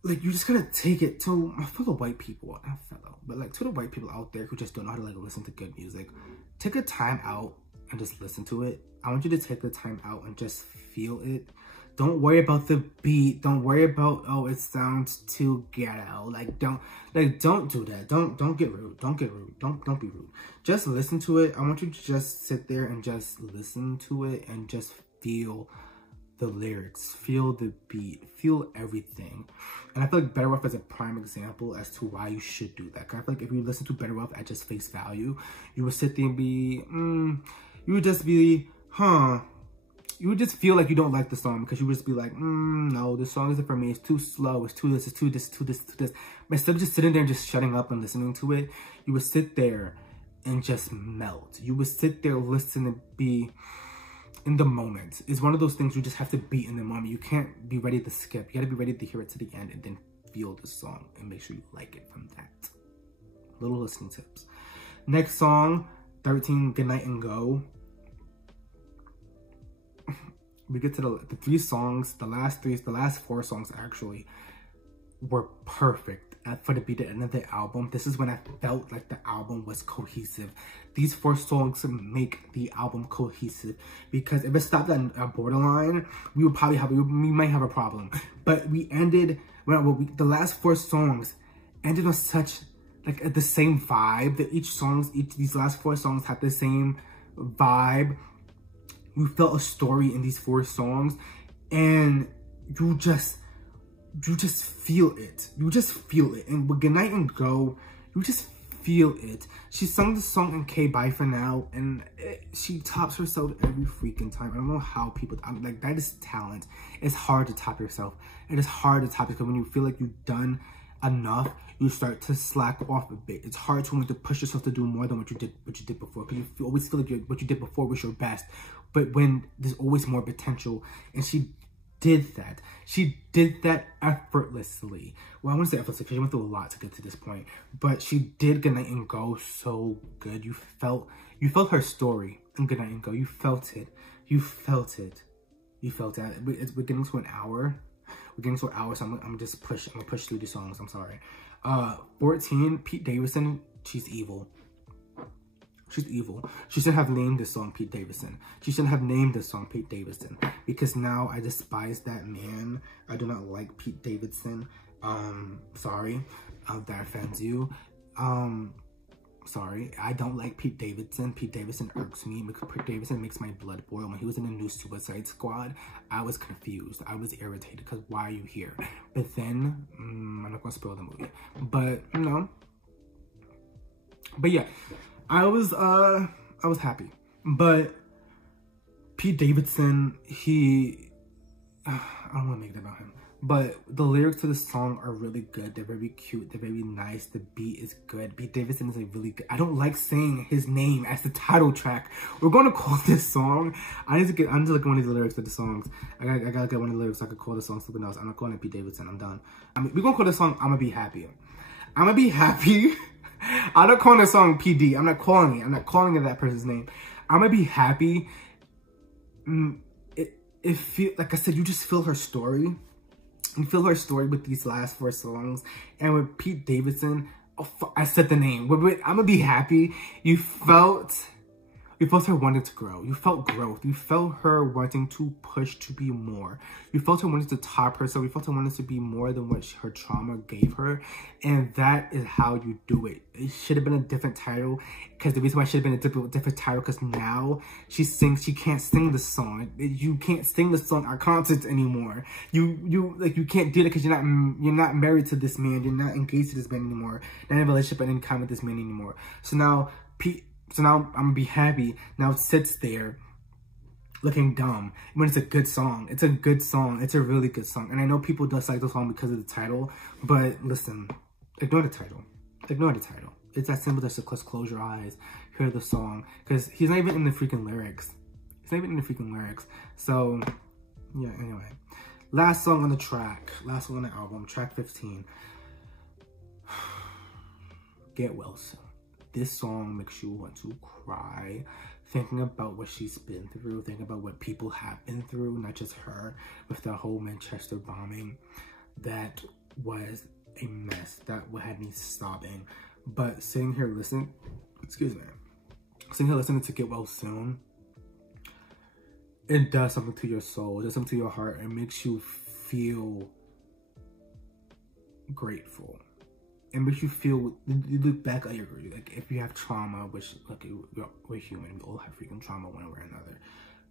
you just gotta take it to my fellow white people, not fellow, but like to the white people out there who just don't know how to like listen to good music. Take a time out and just listen to it. I want you to take the time out and just feel it. Don't worry about the beat. Don't worry about, oh, it sounds too ghetto. Like don't do that. Don't get rude. Don't get rude. Don't be rude. Just listen to it. I want you to just sit there and just listen to it and just feel the lyrics, feel the beat, feel everything. And I feel like Better Off is a prime example as to why you should do that. Cause I feel like if you listen to Better Off at just face value, you would sit there and be, you would just be, you would just feel like you don't like the song because you would just be like, no, this song isn't for me. It's too slow. It's too this, it's too this, too this, too this. But instead of just sitting there and just shutting up and listening to it, you would sit there and just melt. You would sit there, listen, and be in the moment. It's one of those things you just have to be in the moment. You can't be ready to skip. You got to be ready to hear it to the end and then feel the song and make sure you like it from that. Little listening tips. Next song, 13, Good Night and Go. We get to the three songs, the last four songs actually were perfect for the beat at the end of the album. This is when I felt like the album was cohesive. These four songs make the album cohesive, because if it stopped at a borderline, we might have a problem. But we ended, the last four songs ended on such like the same vibe that these last four songs had the same vibe. You felt a story in these four songs, and you just feel it. You just feel it. And with Good Night and Go, you just feel it. She sung the song in K Bye For Now, and she tops herself every freaking time. I don't know how people, like, that is talent. It's hard to top yourself. It is hard to top yourself when you feel like you've done enough. You start to slack off a bit. It's hard to want to push yourself to do more than what you did before, because you always feel like what you did before was your best. But when there's always more potential, and she did that. She did that effortlessly. Well, I want to say effortlessly because she went through a lot to get to this point. But she did Good Night and Go so good. You felt her story in Good Night and Go. You felt it. You felt it. You felt it. We're getting to an hour. We're getting to an hour, so I'm gonna push through the songs. I'm sorry. 14, Pete Davidson. She's evil. She's evil. She shouldn't have named this song Pete Davidson. She shouldn't have named this song Pete Davidson, because now I despise that man. I do not like Pete Davidson. Sorry if that offends you. Sorry. I don't like Pete Davidson. Pete Davidson irks me. Pete Davidson makes my blood boil. When he was in the new Suicide Squad, I was confused. I was irritated because why are you here? But then, I'm not going to spoil the movie. But, you know. But yeah. I was happy, but Pete Davidson, I don't want to make it about him, but the lyrics to the song are really good. They're very cute. They're very nice. The beat is good. Pete Davidson is a really good. I don't like saying his name as the title track. We're going to call this song. I need to look at one of the lyrics to the songs. I gotta get one of the lyrics so I could call the song something else. I'm not calling it Pete Davidson. I'm done. We're going to call this song I'm Gonna Be Happy. I'm Gonna Be Happy. I'm not calling the song PD. I'm not calling it that person's name. I'm Gonna Be Happy. It feel like I said, you just feel her story. You feel her story with these last four songs. And with Pete Davidson, I said the name. With I'm Gonna Be Happy, you felt her wanting to grow. You felt growth. You felt her wanting to push to be more. You felt her wanting to top herself. You felt her wanting to be more than what her trauma gave her. And that is how you do it. It should have been a different title. Because the reason why it should have been a different title, because now she can't sing the song. You can't sing the song at concerts anymore. You can't do that because you're not married to this man. You're not engaged to this man anymore. Not in a relationship at any kind with this man anymore. So now I'm Gonna Be Happy now sits there looking dumb when it's a good song. It's a good song. It's a really good song. And I know people dislike the song because of the title, but listen, ignore the title. Ignore the title. It's that simple. Just close your eyes, hear the song, because he's not even in the freaking lyrics. He's not even in the freaking lyrics. So, yeah, anyway. Last song on the track. Last song on the album, track 15. Get Well Soon. This song makes you want to cry, thinking about what she's been through, thinking about what people have been through, not just her, with the whole Manchester bombing. That was a mess. That had me sobbing. But sitting here listening to Get Well Soon, it does something to your soul, it does something to your heart. It makes you feel grateful. It makes you feel, you look back at like if you have trauma, which, look, we're human, we all have freaking trauma one way or another.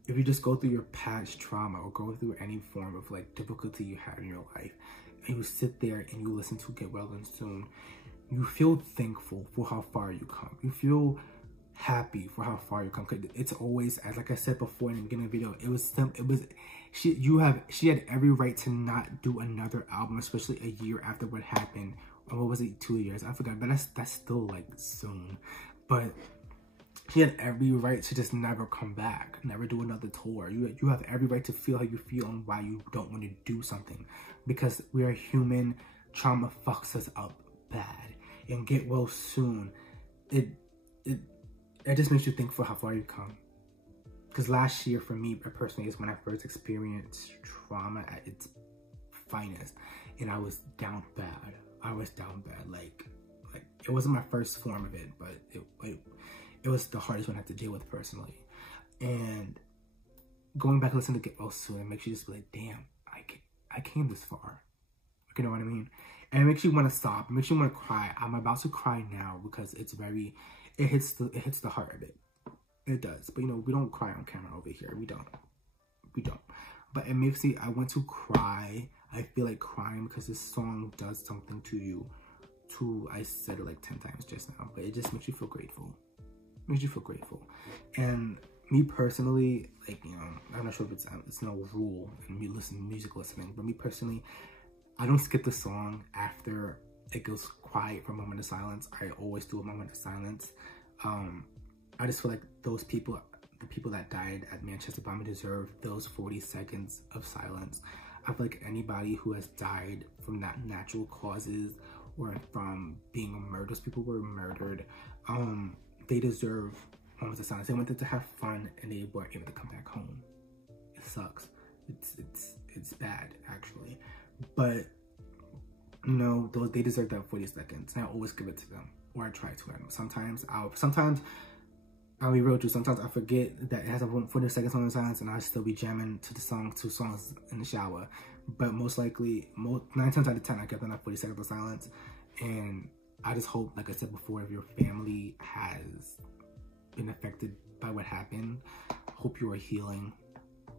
if you just go through your past trauma or go through any form of like difficulty you had in your life, and you sit there and you listen to Get Well and Soon, you feel thankful for how far you come. You feel happy for how far you come. It's always, as like I said before in the beginning of the video, she had every right to not do another album, especially a year after what happened. Or what was it, 2 years? I forgot, but that's still like soon. But she had every right to just never come back, never do another tour. You have every right to feel how you feel and why you don't want to do something, because we are human. Trauma fucks us up bad. And Get Well Soon, it just makes you think for how far you come. Because last year for me personally is when I first experienced trauma at its finest, and I was down bad. I was down bad. Like it wasn't my first form of it, but it was the hardest one I had to deal with personally. And going back and listening to Get Well Soon, it makes you just be like, damn, I came this far. You know what I mean? And it makes you want to stop. It makes you want to cry. I'm about to cry now because it hits the heart of it. It does. But you know, we don't cry on camera over here. We don't. But it makes me, I want to cry. I feel like crying because this song does something to you. I said it like 10 times just now, but it just makes you feel grateful. It makes you feel grateful. And me personally, like, you know, I'm not sure if it's no rule in music listening, but me personally, I don't skip the song after it goes quiet for a moment of silence. I always do a moment of silence. I just feel like those people, the people that died at Manchester bombing, deserve those 40 seconds of silence. I feel like anybody who has died from not natural causes or from being murdered, those people were murdered, they deserve moments of silence. They wanted to have fun and they weren't able to come back home. It sucks. It's bad, actually. But, you know, they deserve that 40 seconds. And I always give it to them, or I try to. Sometimes I'll be real too. Sometimes I forget that it has a 40 seconds on the silence, and I'll still be jamming to the song, 2 songs in the shower. But most likely, 9 times out of 10, I get them that 40 seconds of silence. And I just hope, like I said before, if your family has been affected by what happened, hope you are healing.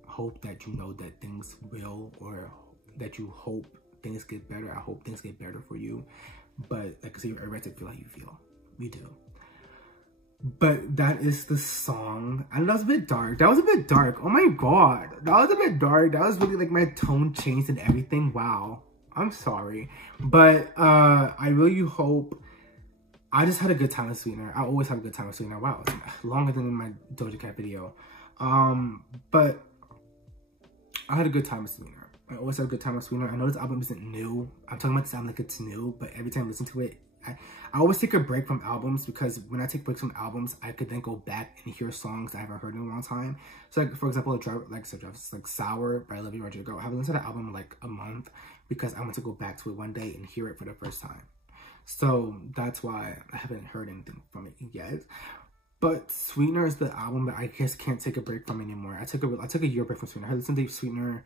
Hope that you know that things will, or that you hope things get better. I hope things get better for you. But like I said, you're right to feel how you feel. We do. But that is the song. And that was a bit dark. That was a bit dark. Oh my god. That was a bit dark. That was really like my tone changed and everything. Wow. I'm sorry. But I really hope, I just had a good time with Sweetener. I always have a good time with Sweetener. Wow. It's longer than in my Doja Cat video. But I had a good time with Sweetener. I always have a good time with Sweetener. I know this album isn't new. I'm talking about this album like it's new, but every time I listen to it, I always take a break from albums, because when I take breaks from albums, I could then go back and hear songs I haven't heard in a long time. So like, for example, like Sour by Olivia Rodrigo. I haven't listened to that album in like a month because I want to go back to it one day and hear it for the first time. So that's why I haven't heard anything from it yet. But Sweetener is the album that I just can't take a break from anymore. I took a year break from Sweetener. I listened to Sweetener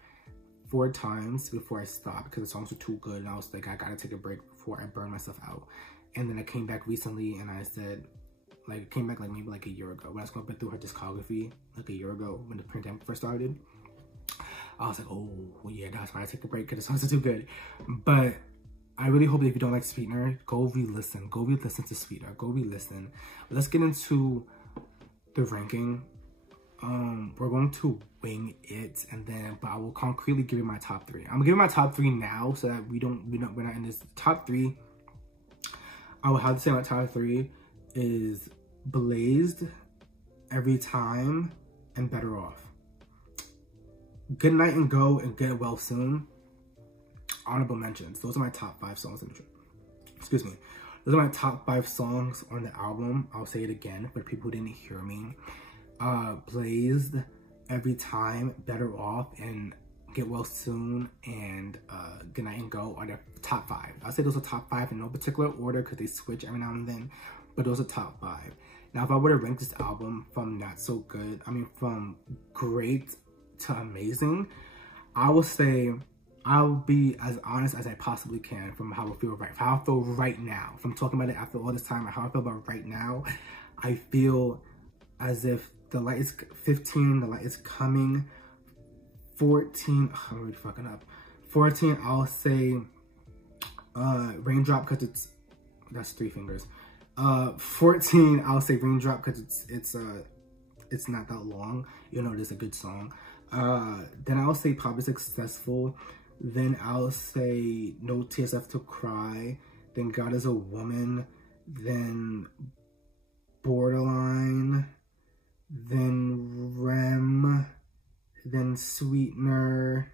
4 times before I stopped because the songs were too good, and I was like, I gotta take a break before I burn myself out. And then I came back recently, and I said, like, came back like maybe like a year ago when I was going through her discography like a year ago when the pandemic first started. I was like, oh yeah, that's why I take a break, because the songs are too good. But I really hope that if you don't like Sweetener, go re-listen to Sweetener, go re-listen. But let's get into the ranking. We're going to wing it, and then, but I will concretely give you my top 3. I'm gonna give you my top 3 now, so that we're not in this top 3. I would have to say my top 3 is Blazed, Every Time, and Better Off. Good Night and Go and Get Well Soon, honorable mentions. Those are my top 5 songs in the excuse me. Those are my top 5 songs on the album. I'll say it again for people who didn't hear me. Blazed, Every Time, Better Off, and Get Well Soon, and Good Night and Go are the top 5. I'll say those are top 5 in no particular order because they switch every now and then, but those are top 5. Now, if I were to rank this album from from great to amazing, I would say I'll be as honest as I possibly can from how I feel right now. From talking about it after all this time, how I feel about right now, I feel as if the light is 15, the light is coming. 14, I'm already fucking up. 14, I'll say raindrop because that's 3 fingers. 14, I'll say raindrop because it's not that long. You know, it's a good song. Then I'll say probably successful. Then I'll say no tears left to cry. Then God is a woman. Then borderline. Then Rem. Then sweetener.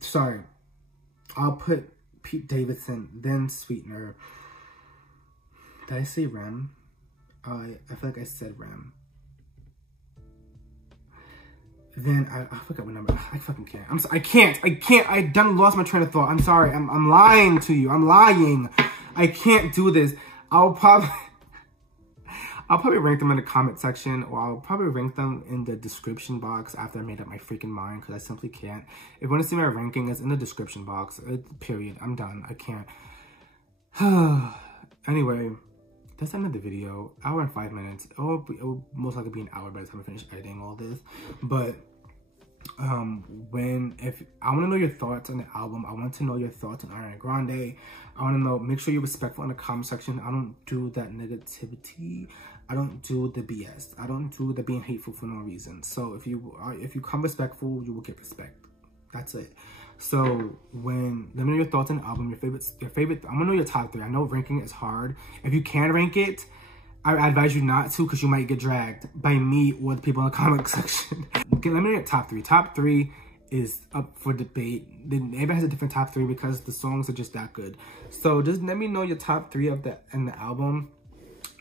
Sorry, I'll put Pete Davidson. Then sweetener. Did I say Rem? I feel like I said Rem. Then I forgot what number. I fucking can't. I can't. I done lost my train of thought. I'm sorry. I'm lying to you. I'm lying. I can't do this. I'll probably rank them in the comment section, or I'll probably rank them in the description box after I made up my freaking mind, because I simply can't. If you want to see my ranking, it's in the description box. Period. I'm done. I can't. Anyway, that's the end of the video. Hour and 5 minutes. It will most likely be an hour by the time I finish editing all this. But if I want to know your thoughts on the album, I want to know your thoughts on Ariana Grande. I want to know, make sure you're respectful in the comment section. I don't do that negativity. I don't do the BS. I don't do the being hateful for no reason. So if you come respectful, you will get respect. That's it. So let me know your thoughts on the album, your favorite. I want to know your top 3. I know ranking is hard. If you can rank it, I advise you not to, because you might get dragged by me or the people in the comment section. Okay, let me know your top 3. Top 3 is up for debate. Everybody has a different top 3 because the songs are just that good. So just let me know your top 3 of the album,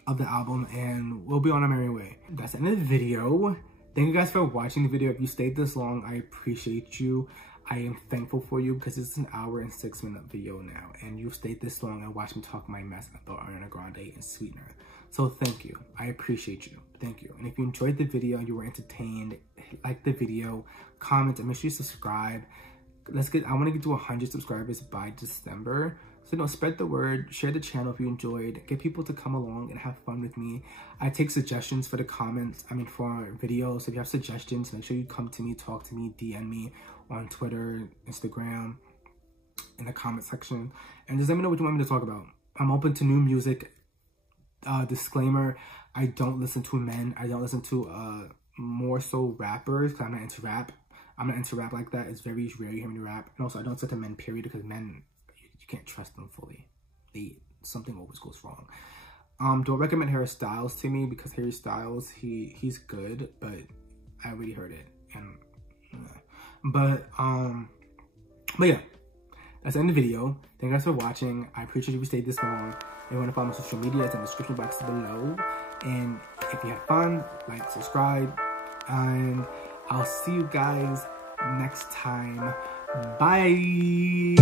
and we'll be on our merry way. That's the end of the video. Thank you guys for watching the video. If you stayed this long, I appreciate you. I am thankful for you, because it's an hour and 6 minute video now, and you've stayed this long and watched me talk my mess about Ariana Grande and Sweetener. So thank you. I appreciate you. Thank you. And if you enjoyed the video and you were entertained, like the video, comment, and make sure you subscribe. I want to get to 100 subscribers by December. So spread the word, share the channel if you enjoyed, get people to come along and have fun with me. I take suggestions for the comments, for our videos. So if you have suggestions, make sure you come to me, talk to me, DM me on Twitter, Instagram, in the comment section. And just let me know what you want me to talk about. I'm open to new music. Disclaimer, I don't listen to men. I don't listen to more so rappers, because I'm not into rap. I'm not into rap like that. It's very rare you hear me rap. And also, I don't listen to men, period, because men, you can't trust them fully. Something always goes wrong. Don't recommend Harry Styles to me, because Harry Styles, he's good, but I already heard it. And but yeah, that's the end of the video. Thank you guys for watching. I appreciate you stayed this long. If you want to follow my social media, it's in the description box below. And if you had fun, like, subscribe, and I'll see you guys next time. Bye.